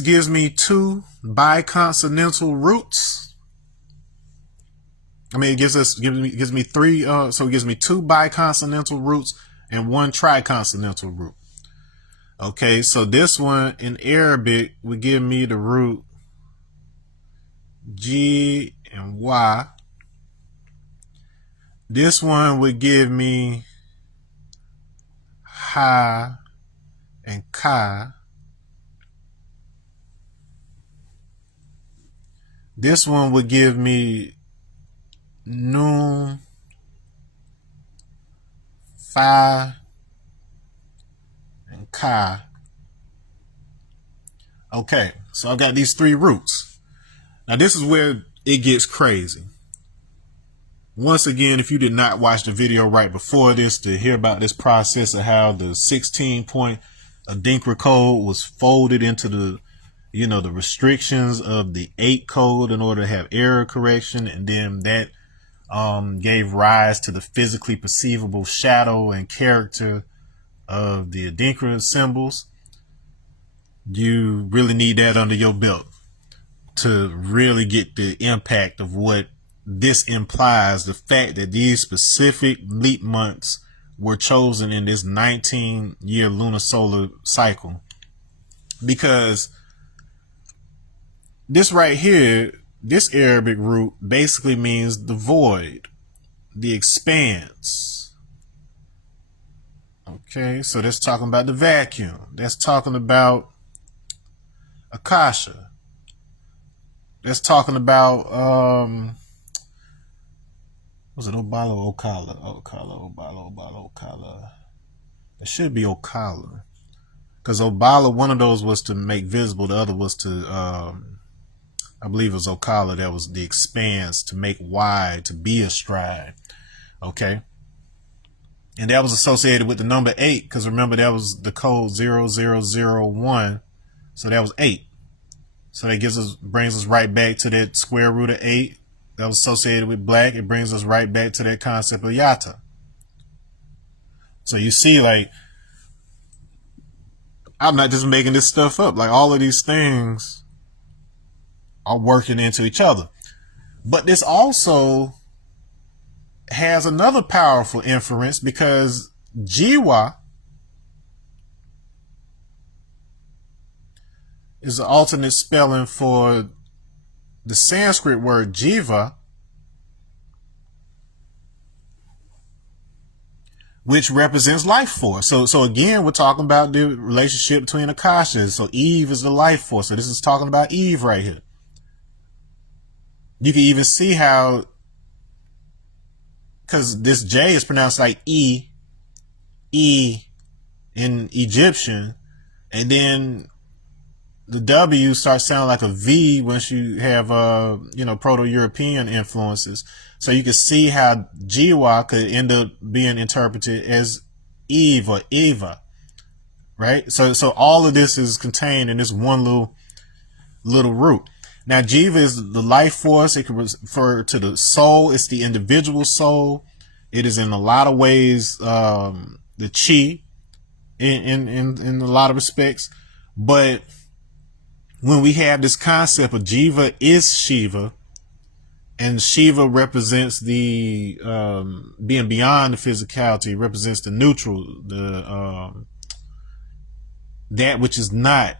gives me two biconsonantal roots. I mean, it gives me three, so it gives me two biconsonantal roots and one triconsonantal root. Okay, so this one in Arabic would give me the root G and Y. This one would give me Ha and Ka. This one would give me Nun, Fa, and Ka. Okay, so I've got these three roots. Now this is where it gets crazy. Once again, if you did not watch the video right before this to hear about this process of how the 16-point Adinkra code was folded into the, the restrictions of the 8 code in order to have error correction, and then that gave rise to the physically perceivable shadow and character of the Adinkra symbols. You really need that under your belt to really get the impact of what this implies, the fact that these specific leap months were chosen in this 19-year lunisolar cycle. Because this right here, this Arabic root basically means the void, the expanse. Okay, so that's talking about the vacuum. That's talking about Akasha. That's talking about, was it Obala or Okala? Obala. It should be Okala. Because Obala, one of those was to make visible. The other was to, I believe it was Okala. That was the expanse, to make wide, to be astride. Okay. And that was associated with the number 8. Because remember, that was the code 0001. So that was 8. So that brings us right back to that square root of 8 that was associated with black. It brings us right back to that concept of Yata. So you see, like, I'm not just making this stuff up. Like, all of these things are working into each other. But this also has another powerful inference, because Jiwa is the alternate spelling for the Sanskrit word Jiva, which represents life force. So again, we're talking about the relationship between Akashas. So Eve is the life force. So this is talking about Eve right here. You can even see how, because this J is pronounced like E in Egyptian, and then the W starts sounding like a V once you have, Proto-European influences. So you can see how Jiwa could end up being interpreted as Eve or Eva, right? So all of this is contained in this one little root. Now, Jiva is the life force. It can refer to the soul. It's the individual soul. It is in a lot of ways the chi in a lot of respects. But when we have this concept of Jiva is Shiva, and Shiva represents the being beyond the physicality, represents the neutral, the that which is not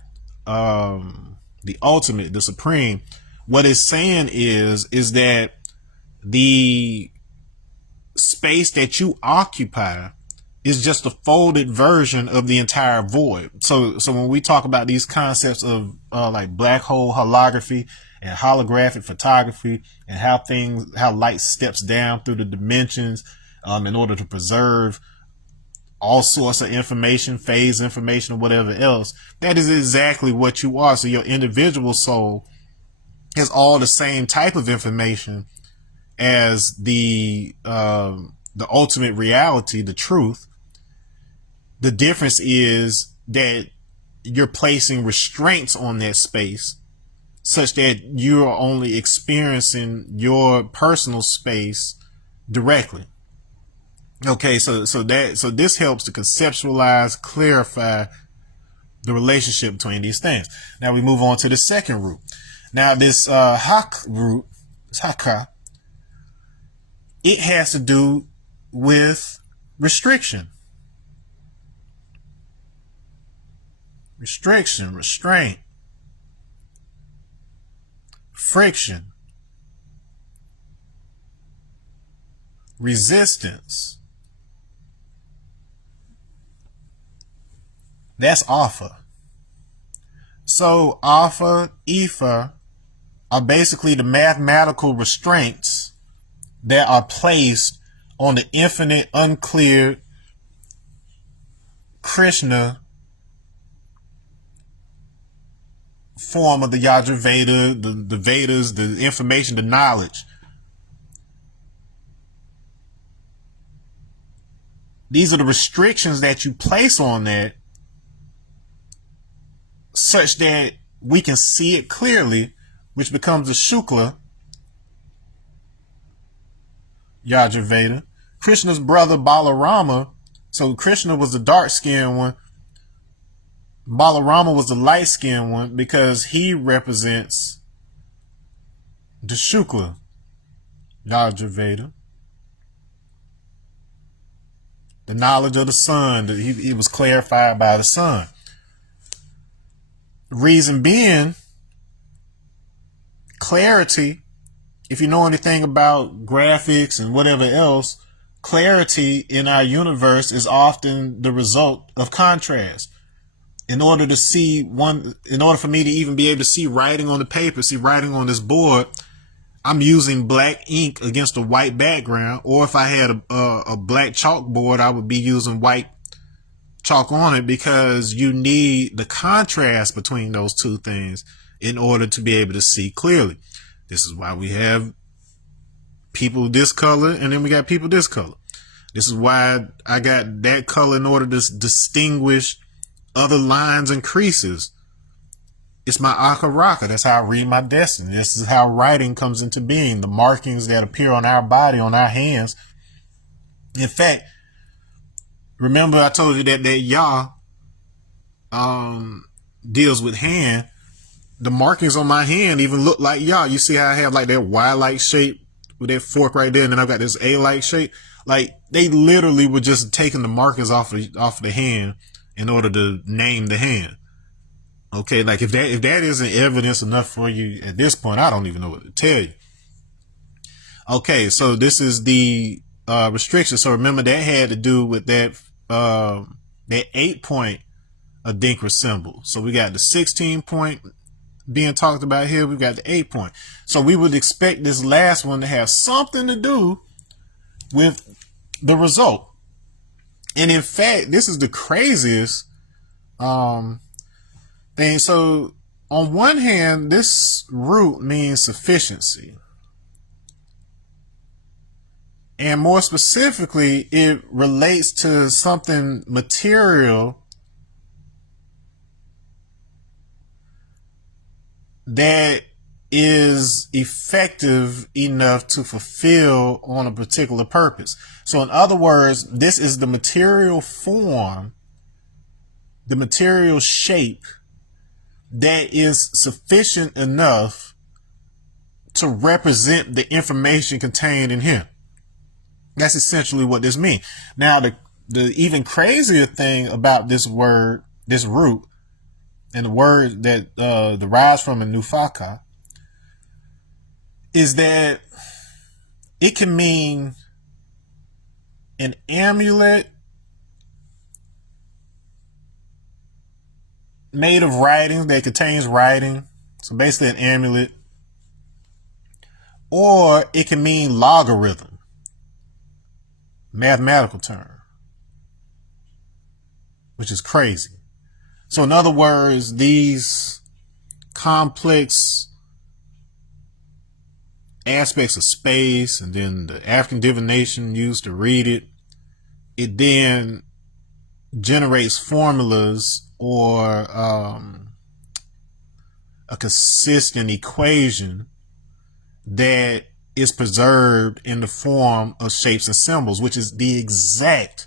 the ultimate, the supreme. What it's saying is that the space that you occupy is just a folded version of the entire void. So when we talk about these concepts of like black hole holography and holographic photography and how light steps down through the dimensions in order to preserve all sorts of information, phase information, or whatever else, that is exactly what you are. So your individual soul has all the same type of information as the ultimate reality, the truth. The difference is that you're placing restraints on that space such that you're only experiencing your personal space directly. Okay, so this helps to conceptualize, clarify the relationship between these things. Now we move on to the second root. Now this hak root, haka, it has to do with restriction. Restriction, restraint, friction, resistance. That's alpha. So alpha, ether are basically the mathematical restraints that are placed on the infinite, unclear Krishna form of the Yajurveda, the Vedas, the information, the knowledge. These are the restrictions that you place on that such that we can see it clearly, which becomes the Shukla Yajurveda. Krishna's brother Balarama, so Krishna was the dark-skinned one, Balarama was the light-skinned one because he represents the Shukla Yajurveda, the knowledge of the sun. He was clarified by the sun. Reason being, clarity, if you know anything about graphics and whatever else, clarity in our universe is often the result of contrast. In order for me to even be able to see writing on the paper, see writing on this board, I'm using black ink against a white background. Or if I had a black chalkboard, I would be using white chalk on it, because you need the contrast between those two things in order to be able to see clearly. This is why we have people this color and then we got people this color. This is why I got that color in order to distinguish other lines and creases. It's my akaraka. That's how I read my destiny. This is how writing comes into being. The markings that appear on our body, on our hands. In fact, remember I told you that Yah deals with hand. The markings on my hand even look like Yah. You see how I have like that Y-like shape with that fork right there, and then I've got this A-like shape. Like, they literally were just taking the markings off of the hand in order to name the hand. Okay, like if that isn't evidence enough for you at this point, I don't even know what to tell you. Okay, so this is the restriction. So remember, that had to do with that 8-point Adinkra symbol. So we got the 16-point being talked about here. We've got the 8-point. So we would expect this last one to have something to do with the result. And in fact, this is the craziest thing. So on one hand, this root means sufficiency. And more specifically, it relates to something material that is effective enough to fulfill on a particular purpose. So in other words, this is the material form, the material shape that is sufficient enough to represent the information contained in here. That's essentially what this means. Now, the even crazier thing about this word, this root, and the word that derives from a nufaka, is that it can mean an amulet made of writing that contains writing. So basically an amulet. Or it can mean logarithm, mathematical term, which is crazy. So in other words, these complex aspects of space, and then the African divination used to read it, it then generates formulas or a consistent equation that is preserved in the form of shapes and symbols, which is the exact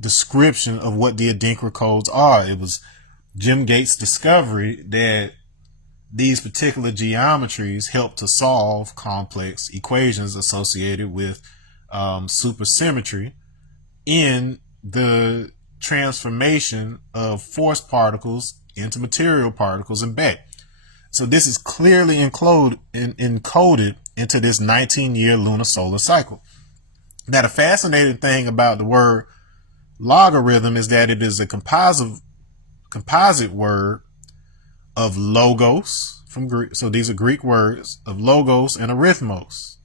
description of what the Adinkra codes are. It was Jim Gates' discovery that these particular geometries help to solve complex equations associated with supersymmetry in the transformation of force particles into material particles and back. So this is clearly encoded into this 19-year lunisolar cycle. Now, the fascinating thing about the word logarithm is that it is a composite word of logos from Greek. So these are Greek words of logos and arithmos.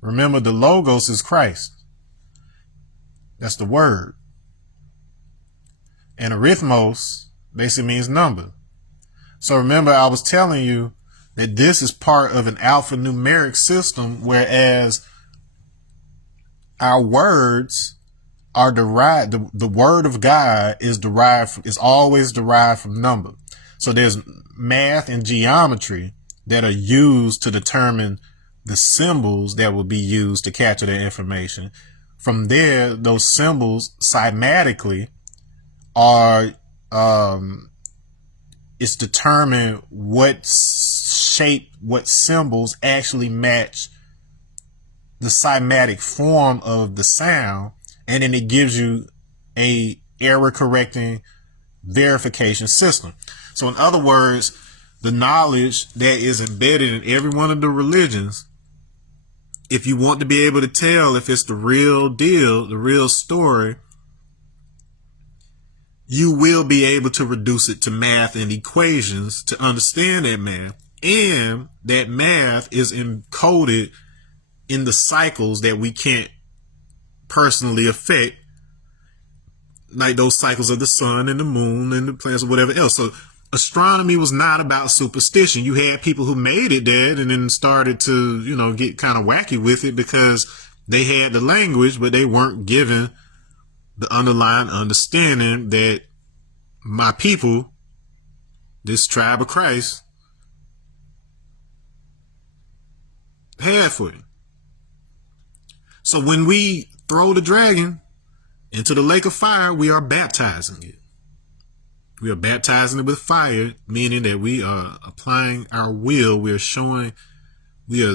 Remember, the logos is Christ. That's the word. And arithmos basically means number. So remember, I was telling you that this is part of an alphanumeric system, whereas our words are derived, the word of God is always derived from number. So there's math and geometry that are used to determine the symbols that will be used to capture that information. From there, those symbols cymatically are, it's determined what shape, what symbols actually match the cymatic form of the sound, and then it gives you a error correcting verification system. So in other words, the knowledge that is embedded in every one of the religions, if you want to be able to tell if it's the real deal, the real story, you will be able to reduce it to math and equations to understand that math. And that math is encoded in the cycles that we can't personally affect, like those cycles of the sun and the moon and the planets or whatever else. So astronomy was not about superstition. You had people who made it that and then started to, get kind of wacky with it because they had the language, but they weren't given the underlying understanding that my people, this tribe of Christ, had for you. So when we throw the dragon into the lake of fire, we are baptizing it. We are baptizing it with fire, meaning that we are applying our will. We are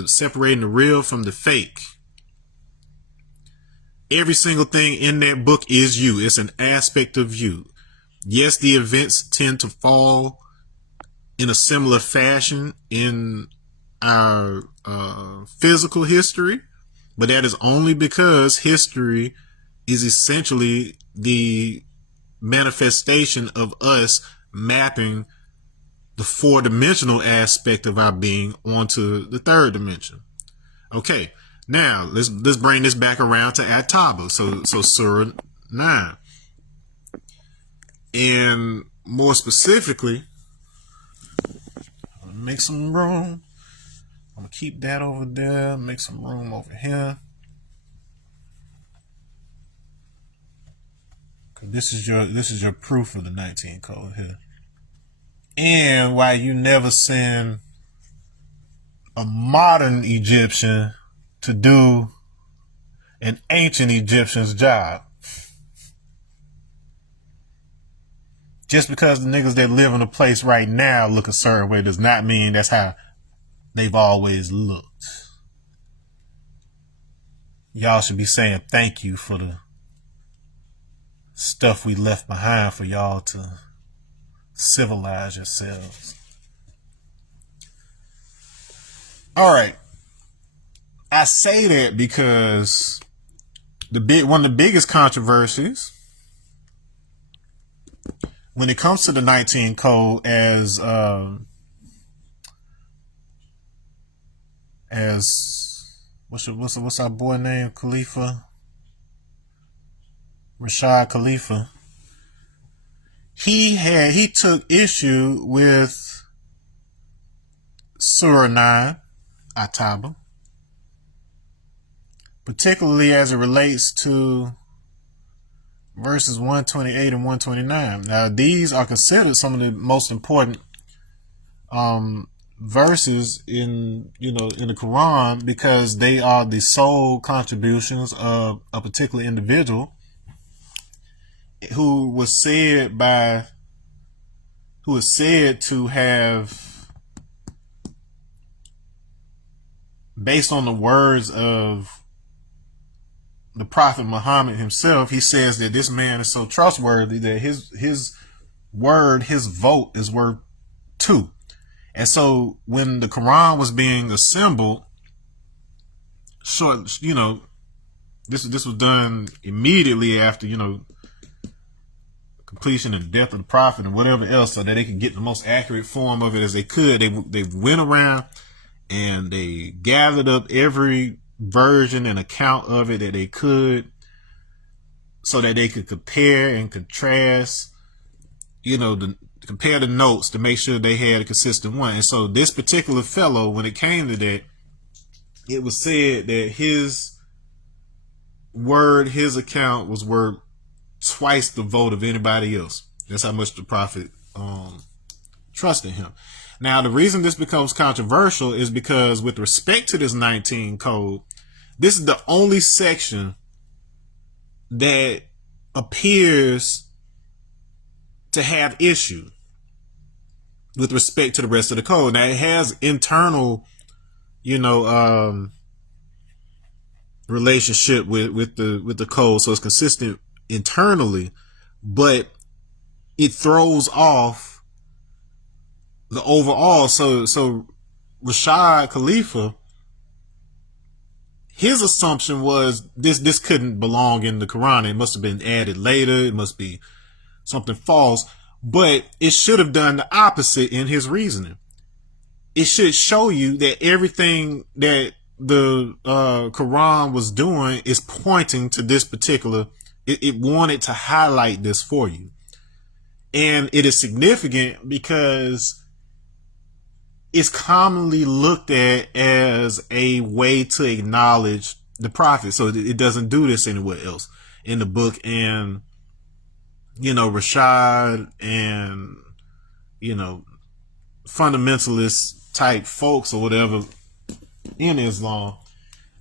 separating the real from the fake. Every single thing in that book is you. It's an aspect of you. Yes, the events tend to fall in a similar fashion in our physical history, but that is only because history is essentially the manifestation of us mapping the four-dimensional aspect of our being onto the third dimension. Okay, now let's bring this back around to Ataba. So Surah 9. And more specifically, make some room. I'm gonna keep that over there, make some room over here. This is your proof of the 19 code here. And why you never send a modern Egyptian to do an ancient Egyptian's job. Just because the niggas that live in a place right now look a certain way does not mean that's how they've always looked. Y'all should be saying thank you for the stuff we left behind for y'all to civilize yourselves. All right. I say that because one of the biggest controversies when it comes to the 19 code as what's our boy name? Rashad Khalifa. He took issue with Surah 9, Ataba, particularly as it relates to verses 128 and 129. Now, these are considered some of the most important verses in the Quran because they are the sole contributions of a particular individual who is said to have, based on the words of the Prophet Muhammad himself, he says that this man is so trustworthy that his word, his vote is worth 2. And so when the Quran was being assembled, this was done immediately after, completion and death of the Prophet and whatever else, so that they could get the most accurate form of it as they could. They went around and they gathered up every version and account of it that they could, so that they could compare and contrast, compare the notes to make sure they had a consistent one. And so this particular fellow, when it came to that, it was said that his word, his account was worth twice the vote of anybody else. That's how much the Prophet trusted him. Now, the reason this becomes controversial is because with respect to this 19 code, this is the only section that appears to have issue with respect to the rest of the code. Now, it has internal, relationship with the code, so it's consistent internally, but it throws off the overall. So Rashad Khalifa, his assumption was this couldn't belong in the Quran. It must have been added later. It must be something false. But it should have done the opposite in his reasoning. It should show you that everything that the Quran was doing is pointing to this particular. It wanted to highlight this for you. And it is significant because it's commonly looked at as a way to acknowledge the Prophet. So it doesn't do this anywhere else in the book. And, Rashad and, fundamentalist type folks or whatever in Islam,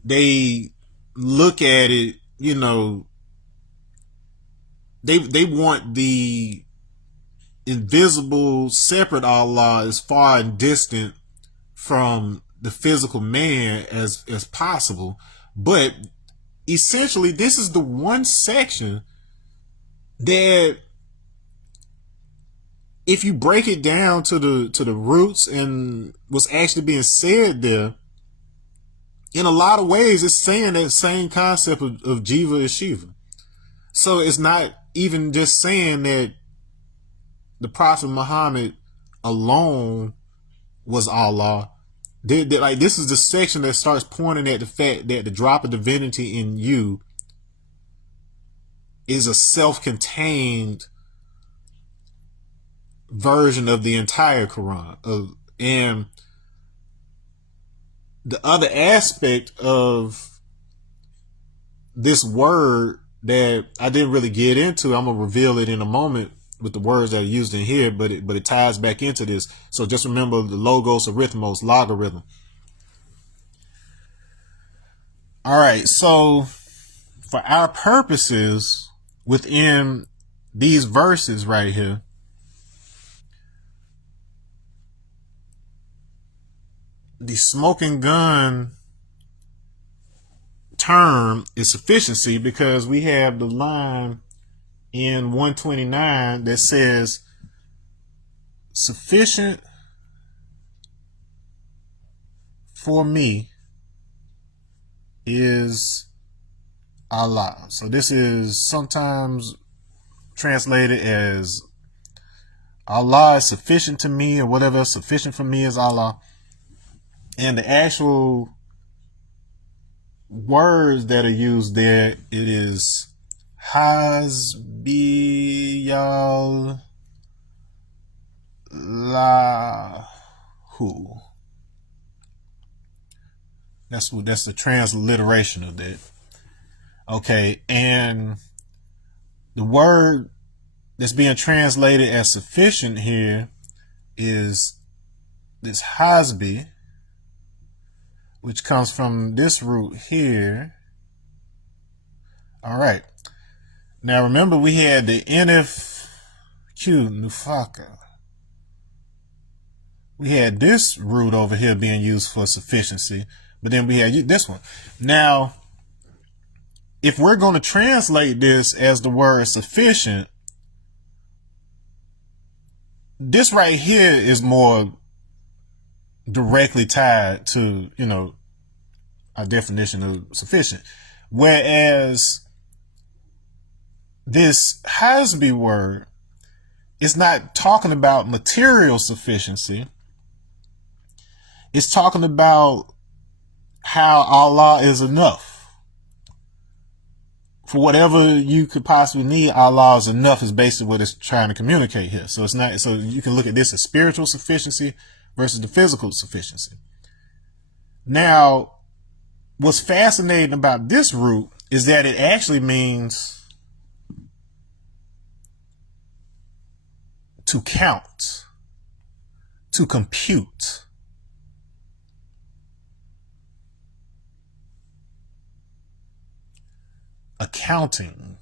they look at it, they want the invisible, separate Allah as far and distant from the physical man as possible. But essentially, this is the one section that, if you break it down to the roots and what's actually being said there, in a lot of ways, it's saying that same concept of Jiva is Shiva. So it's not even just saying that the Prophet Muhammad alone was Allah. This is the section that starts pointing at the fact that the drop of divinity in you is a self-contained version of the entire Quran, And the other aspect of this word that I didn't really get into, I'm gonna reveal it in a moment with the words that are used in here, but it ties back into this. So just remember the logos, arithmos, logarithm. All right, so for our purposes within these verses right here, the smoking gun term is sufficiency, because we have the line in 129 that says sufficient for me is Allah. So this is sometimes translated as Allah is sufficient to me, or whatever. Sufficient for me is Allah. And the actual words that are used there, it is Hasbiyallahu. That's the transliteration of that. Okay, and the word that's being translated as sufficient here is this Hasbi, which comes from this root here. All right. Now remember, we had the NFQ, Nufaka. We had this root over here being used for sufficiency, but then we had this one. Now, if we're going to translate this as the word sufficient, this right here is more directly tied to, our definition of sufficient. Whereas this Hasbi word is not talking about material sufficiency. It's talking about how Allah is enough. For whatever you could possibly need, Allah is enough is basically what it's trying to communicate here. So it's not, so you can look at this as spiritual sufficiency versus the physical sufficiency. Now, what's fascinating about this root is that it actually means to count, to compute. Accounting.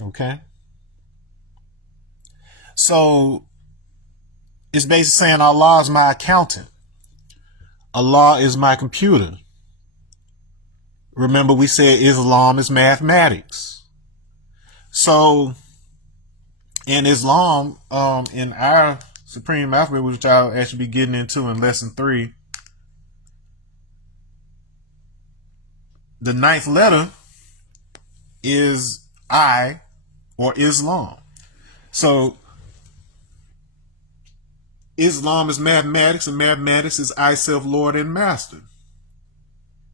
Okay. So it's basically saying Allah is my accountant. Allah is my computer. Remember, we said Islam is mathematics. So in Islam, in our supreme alphabet, which I'll actually be getting into in lesson 3, the 9th letter is I, or Islam. So Islam is mathematics, and mathematics is I, self, Lord, and Master.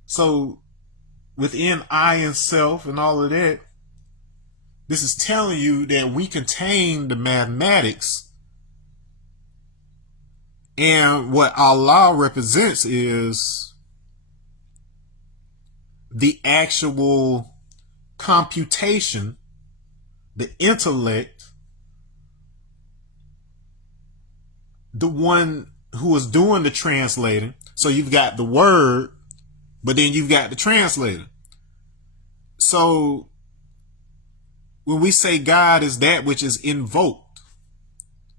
So within I and self and all of that, this is telling you that we contain the mathematics, and what Allah represents is the actual computation, the intellect, the one who is doing the translating. So you've got the word, but then you've got the translator. So when we say God is that which is invoked,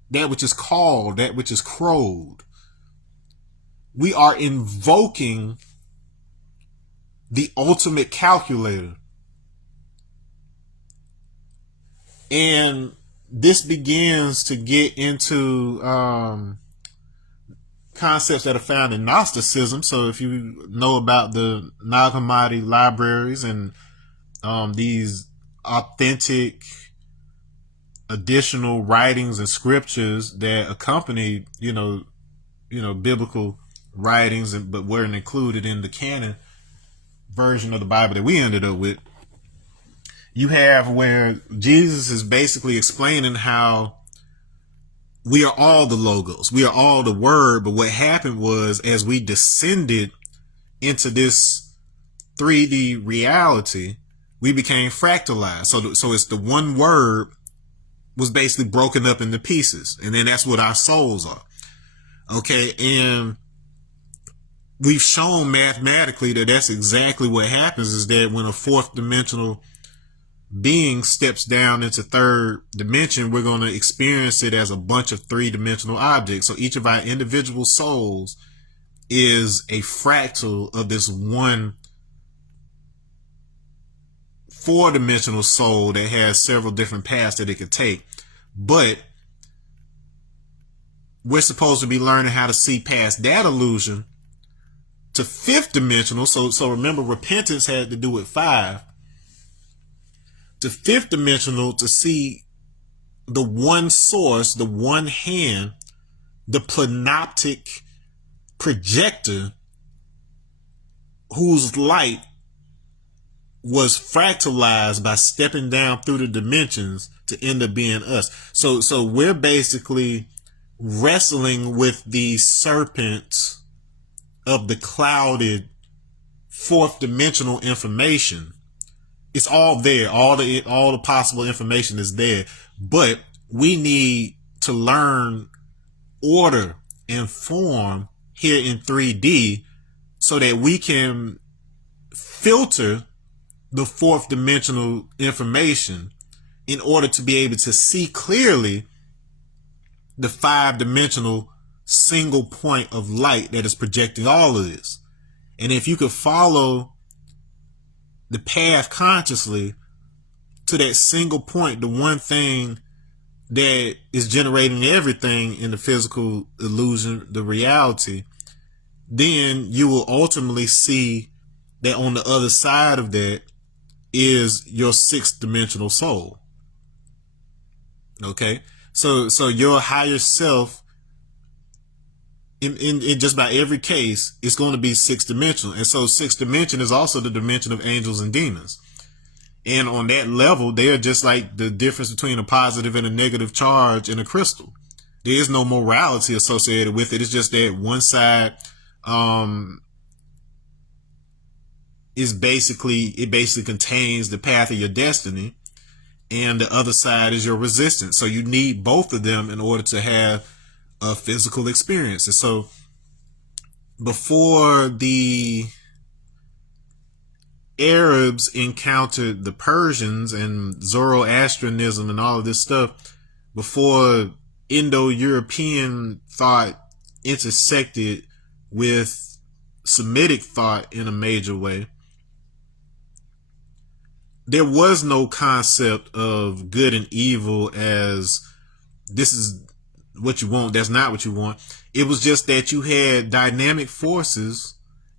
that which is called, that which is crowed, we are invoking the ultimate calculator. And this begins to get into concepts that are found in Gnosticism. So if you know about the Nag Hammadi libraries and these authentic additional writings and scriptures that accompany, biblical writings, but weren't included in the canon version of the Bible that we ended up with, you have where Jesus is basically explaining how we are all the logos. We are all the word. But what happened was, as we descended into this 3D reality, we became fractalized. So it's the one word was basically broken up into pieces. And then that's what our souls are. Okay. And we've shown mathematically that that's exactly what happens, is that when a fourth dimensional being steps down into third dimension, we're going to experience it as a bunch of three-dimensional objects. So each of our individual souls is a fractal of this one four-dimensional soul that has several different paths that it could take. But we're supposed to be learning how to see past that illusion to fifth dimensional. So remember, repentance had to do with 5. To fifth dimensional, to see the one source, the one hand, the planoptic projector whose light was fractalized by stepping down through the dimensions to end up being us. So we're basically wrestling with the serpents of the clouded fourth dimensional information. It's all there. All the possible information is there, but we need to learn order and form here in 3D so that we can filter the fourth dimensional information in order to be able to see clearly the 5-dimensional single point of light that is projecting all of this. And if you could follow the path consciously to that single point, the one thing that is generating everything in the physical illusion, the reality, then you will ultimately see that on the other side of that is your 6th dimensional soul. Okay, so your higher self, in just about every case, it's going to be 6th dimensional. And so 6th dimension is also the dimension of angels and demons. And on that level, they are just like the difference between a positive and a negative charge in a crystal. There is no morality associated with it. It's just that one side it basically contains the path of your destiny, and the other side is your resistance. So you need both of them in order to have a physical experience. And so before the Arabs encountered the Persians and Zoroastrianism and all of this stuff, before Indo-European thought intersected with Semitic thought in a major way, there was no concept of good and evil as this is what you want, that's not what you want. It was just that you had dynamic forces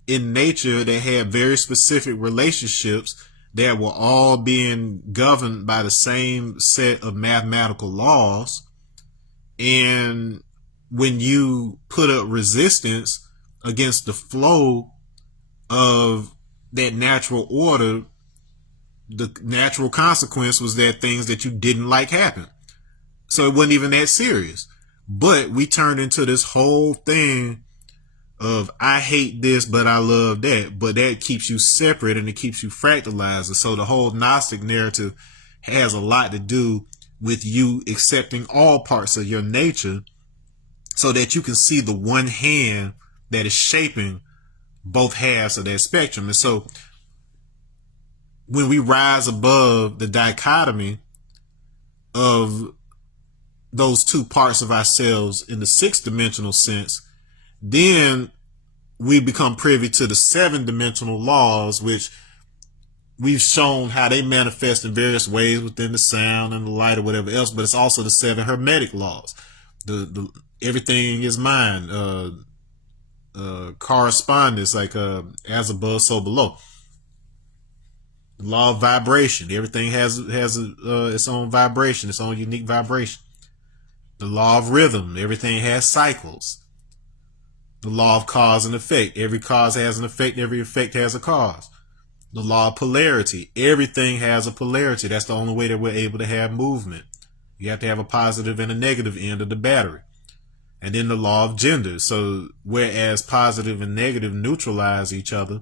in nature that had very specific relationships that were all being governed by the same set of mathematical laws. And when you put up resistance against the flow of that natural order, the natural consequence was that things that you didn't like happened. So it wasn't even that serious. But we turned into this whole thing of I hate this, but I love that. But that keeps you separate and it keeps you fractalized. And so the whole Gnostic narrative has a lot to do with you accepting all parts of your nature so that you can see the one hand that is shaping both halves of that spectrum. And so when we rise above the dichotomy of those two parts of ourselves in the 6th dimensional sense, then we become privy to the 7-dimensional laws, which we've shown how they manifest in various ways within the sound and the light or whatever else. But it's also the 7 hermetic laws. The everything is mind, correspondence, like as above, so below. The law of vibration. Everything has its own vibration, its own unique vibration. The law of rhythm. Everything has cycles. The law of cause and effect. Every cause has an effect. Every effect has a cause. The law of polarity. Everything has a polarity. That's the only way that we're able to have movement. You have to have a positive and a negative end of the battery. And then the law of gender. So whereas positive and negative neutralize each other,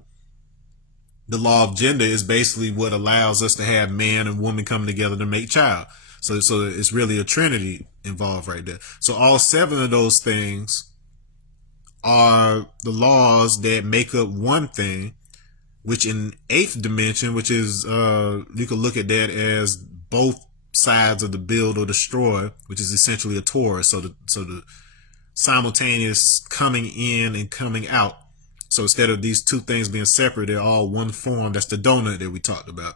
the law of gender is basically what allows us to have man and woman coming together to make child. So it's really a trinity involved right there. So all 7 of those things are the laws that make up one thing, which in 8th dimension, which is, you could look at that as both sides of the build or destroy, which is essentially a torus. So the simultaneous coming in and coming out. So instead of these two things being separate, they're all one form. That's the donut that we talked about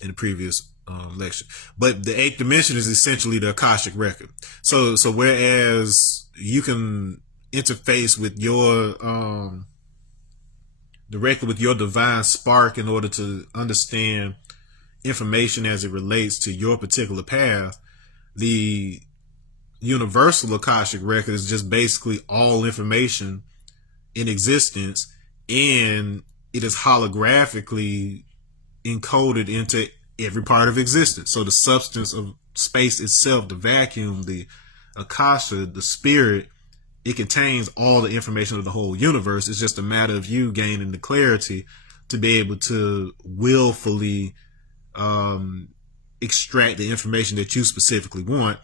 in the previous lecture. But the 8th dimension is essentially the Akashic record. So whereas you can interface with your directly with your divine spark in order to understand information as it relates to your particular path, the universal Akashic record is just basically all information in existence, and it is holographically encoded into every part of existence. So the substance of space itself, the vacuum, the Akasha, the spirit, it contains all the information of the whole universe. It's just a matter of you gaining the clarity to be able to willfully extract the information that you specifically want.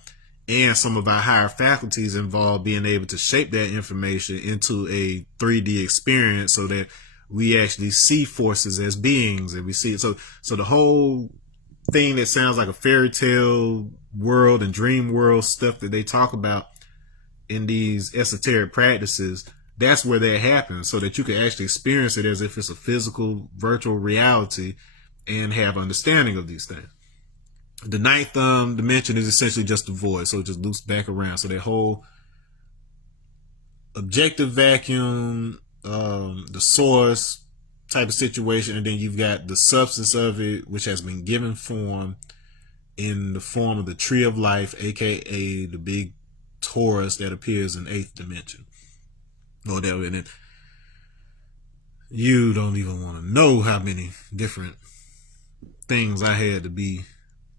And some of our higher faculties involve being able to shape that information into a 3D experience so that we actually see forces as beings, and we see it. So the whole thing that sounds like a fairy tale world and dream world stuff that they talk about in these esoteric practices, that's where that happens, so that you can actually experience it as if it's a physical virtual reality and have understanding of these things. The 9th dimension is essentially just the void, so it just loops back around. So that whole objective vacuum, the source type of situation, and then you've got the substance of it, which has been given form in the form of the tree of life, aka the big torus that appears in 8th dimension. Or that, and it, you don't even want to know how many different things I had to be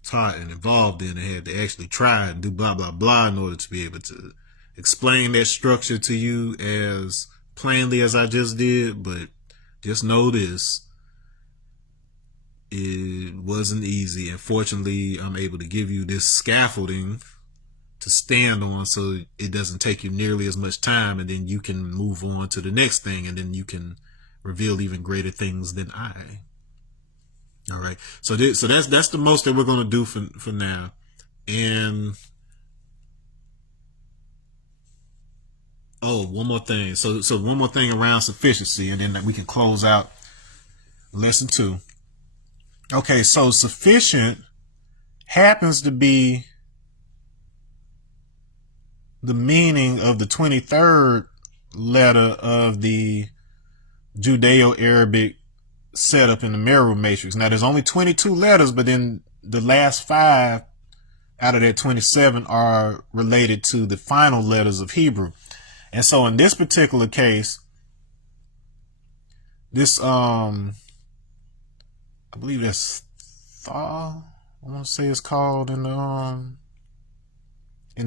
taught and involved in, and had to actually try and do blah blah blah in order to be able to explain that structure to you as plainly as I just did. But just know this, it wasn't easy, and fortunately I'm able to give you this scaffolding to stand on so it doesn't take you nearly as much time, and then you can move on to the next thing, and then you can reveal even greater things than I. All right. So that's the most that we're going to do for now. And one more thing. So one more thing around sufficiency, and then we can close out lesson 2. Okay. So sufficient happens to be the meaning of the 23rd letter of the Judeo-Arabic setup in the Meru matrix. Now there's only 22 letters, but then the last 5 out of that 27 are related to the final letters of Hebrew. And so in this particular case, this I believe that's Tha, I want to say it's called in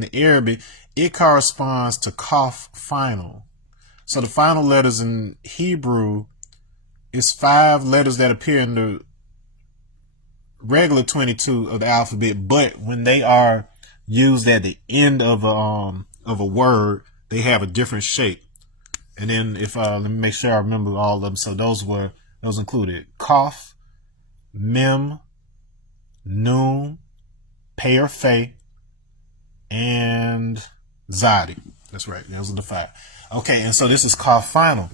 the Arabic, it corresponds to Kaf final. So the final letters in Hebrew is 5 letters that appear in the regular 22 of the alphabet, but when they are used at the end of a word, they have a different shape. And then if let me make sure I remember all of them. So those included Kaf, Mem, Nun, Pei or Fe, and Zadi. That's right. Those are the 5. Okay, and so this is Kaf final.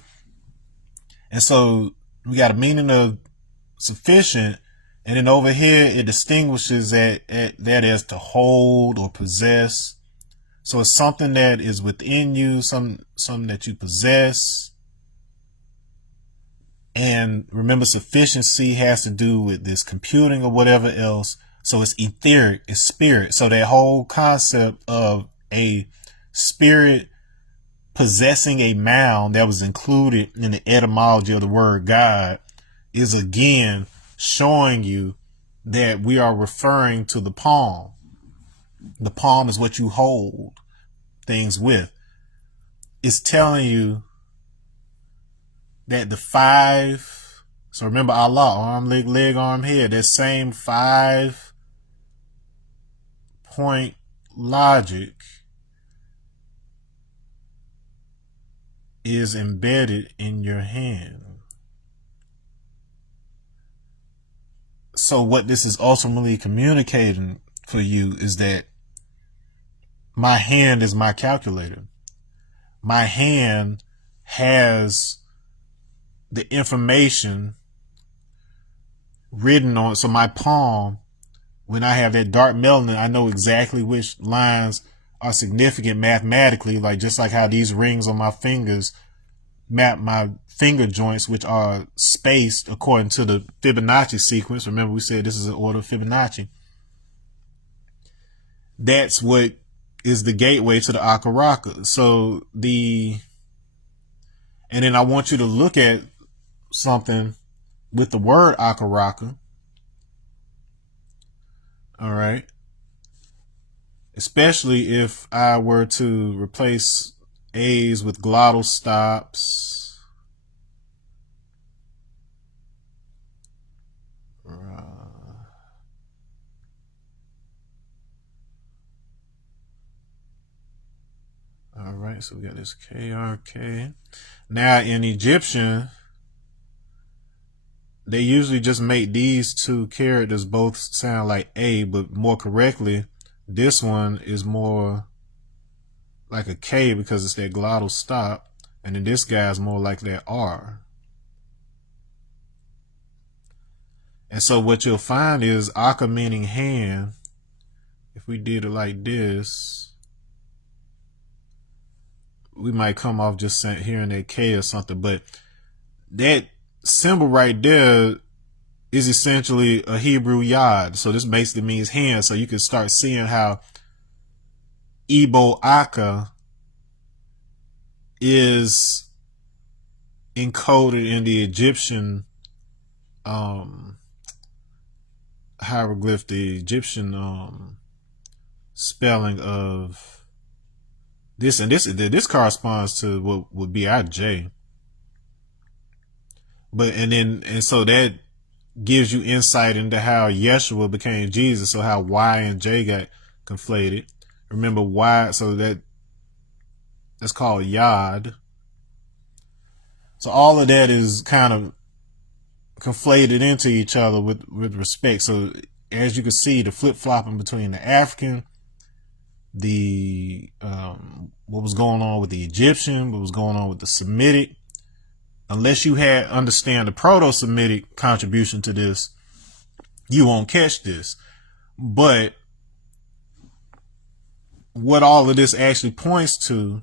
And so we got a meaning of sufficient, and then over here it distinguishes that as to hold or possess. So it's something that is within you, something that you possess. And remember, sufficiency has to do with this computing or whatever else. So it's etheric, it's spirit. So that whole concept of a spirit possessing a mound that was included in the etymology of the word God is again showing you that we are referring to the palm. The palm is what you hold things with. It's telling you that the five, so remember Allah, arm, leg, arm, head, that same 5-point logic is embedded in your hand. So what this is ultimately communicating for you is that my hand is my calculator. My hand has the information written on it. So my palm, when I have that dark melanin, I know exactly which lines are significant mathematically, like just like how these rings on my fingers map my finger joints, which are spaced according to the Fibonacci sequence. Remember, we said this is an order of Fibonacci. That's what is the gateway to the Akaraka. So and then I want you to look at something with the word Akaraka. All right. Especially if I were to replace A's with glottal stops. All right, so we got this KRK. Now in Egyptian, they usually just make these two characters both sound like A, but more correctly, this one is more like a K because it's that glottal stop, and then this guy's more like that R. And so what you'll find is Aka meaning hand. If we did it like this, we might come off just hearing that K or something, but that symbol right there is essentially a Hebrew yod. So this basically means hand. So you can start seeing how Igbo Aka is encoded in the Egyptian hieroglyph, the Egyptian spelling of this, and this corresponds to what would be our J. And so that gives you insight into how Yeshua became Jesus, so how Y and J got conflated. Remember Y, so that's called Yod. So all of that is kind of conflated into each other with respect. So as you can see, the flip-flopping between the African, what was going on with the Egyptian, what was going on with the Semitic. Unless you understand the Proto-Semitic contribution to this, you won't catch this. But what all of this actually points to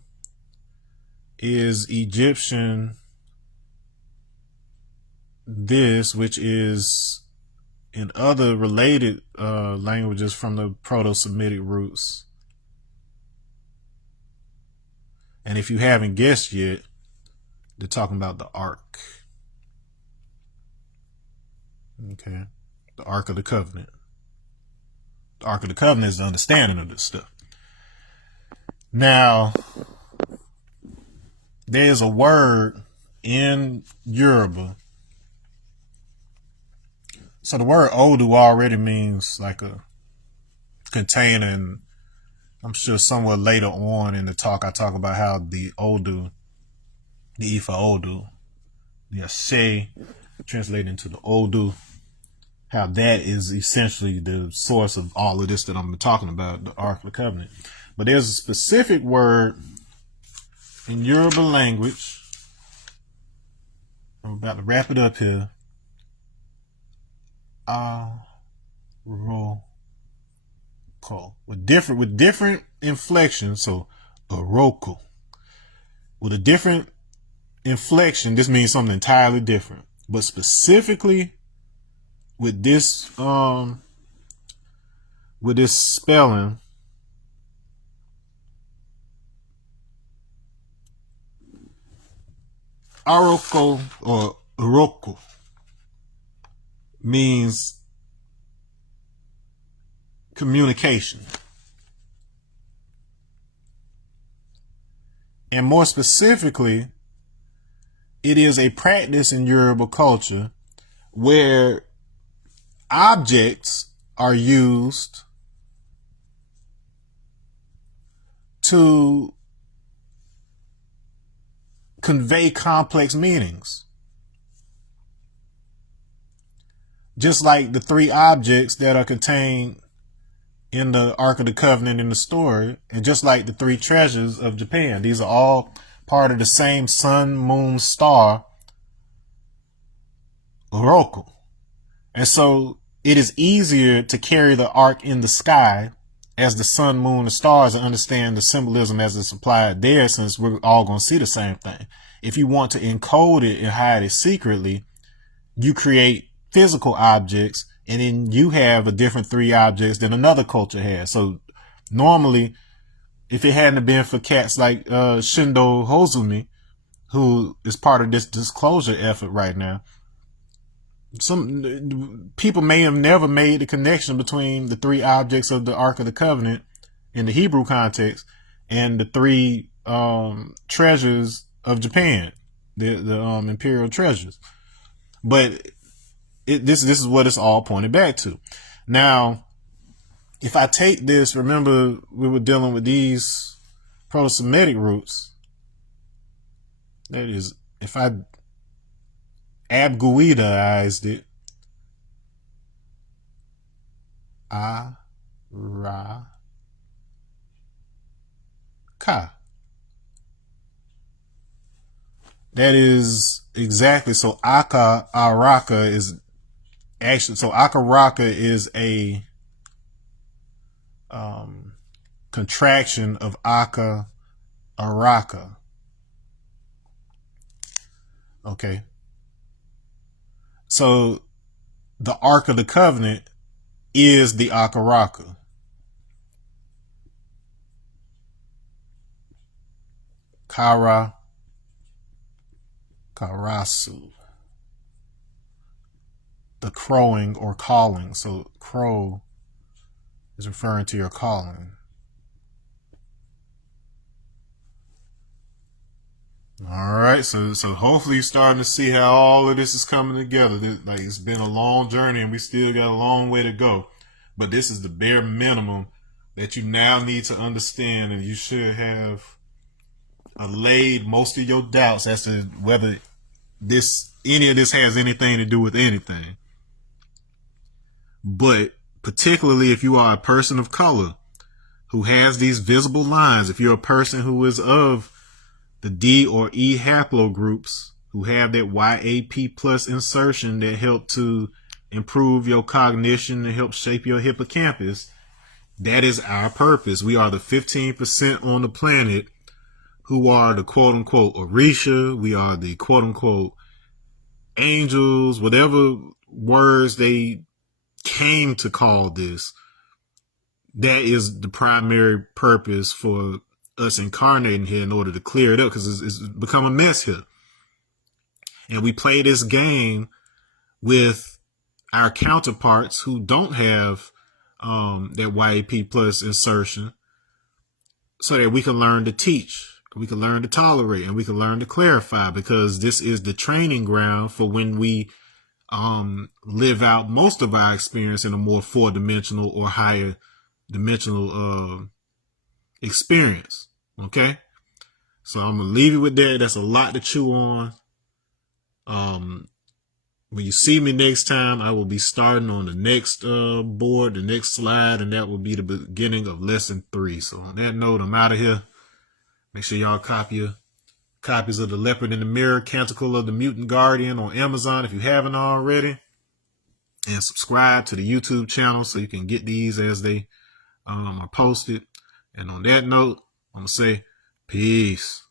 is Egyptian this, which is in other related languages from the Proto-Semitic roots. And if you haven't guessed yet, they're talking about the Ark. Okay. The Ark of the Covenant. The Ark of the Covenant is the understanding of this stuff. Now, there's a word in Yoruba. So the word Odu already means like a container, and I'm sure somewhere later on in the talk I talk about how the Odu, the Ifa Odu, the Ashe, translated into the Odu, how that is essentially the source of all of this that I'm talking about, the Ark of the Covenant. But there's a specific word in Yoruba language. I'm about to wrap it up here. Aroko. With different inflections. So Aroko. With a different inflection, this means something entirely different. But specifically with this spelling, Aroko or Uroko means communication. And more specifically, it is a practice in Yoruba culture where objects are used to convey complex meanings. Just like the three objects that are contained in the Ark of the Covenant in the story, and just like the three treasures of Japan. These are all part of the same sun, moon, star, Oroku. And so it is easier to carry the ark in the sky as the sun, moon, and stars and understand the symbolism as it's applied there, since we're all going to see the same thing. If you want to encode it and hide it secretly, you create physical objects, and then you have a different three objects than another culture has. So normally, if it hadn't been for cats like Shindo Hozumi, who is part of this disclosure effort right now, some people may have never made the connection between the three objects of the Ark of the Covenant in the Hebrew context and the three treasures of Japan, the imperial treasures. But this is what it's all pointed back to. Now, if I take this, remember we were dealing with these Proto-Semitic roots. That is, if I Abguidaized it, Araka. That is exactly, so Araka is actually, so Akaraka is a contraction of Araka. Okay. So the Ark of the Covenant is the Akaraka. Karasu. The crowing or calling. So crow is referring to your calling. All right, so hopefully you're starting to see how all of this is coming together. Like, it's been a long journey, and we still got a long way to go. But this is the bare minimum that you now need to understand, and you should have allayed most of your doubts as to whether any of this has anything to do with anything. But particularly if you are a person of color who has these visible lines, if you're a person who is of the D or E haplogroups, who have that YAP plus insertion that help to improve your cognition and help shape your hippocampus, that is our purpose. We are the 15% on the planet who are the quote unquote Orisha. We are the quote unquote angels, whatever words they came to call this. That is the primary purpose for us incarnating here, in order to clear it up, because it's become a mess here. And we play this game with our counterparts who don't have that YAP plus insertion, so that we can learn to teach, we can learn to tolerate, and we can learn to clarify, because this is the training ground for when we live out most of our experience in a more four-dimensional or higher dimensional experience. Okay, so I'm gonna leave you with that. That's a lot to chew on. When you see me next time, I will be starting on the next board, the next slide, and that will be the beginning of lesson 3. So on that note, I'm out of here. Make sure y'all copy your copies of The Leopard in the Mirror, Canticle of the Mutant Guardian on Amazon if you haven't already, and subscribe to the YouTube channel so you can get these as they are posted. And on that note, I'm going to say peace.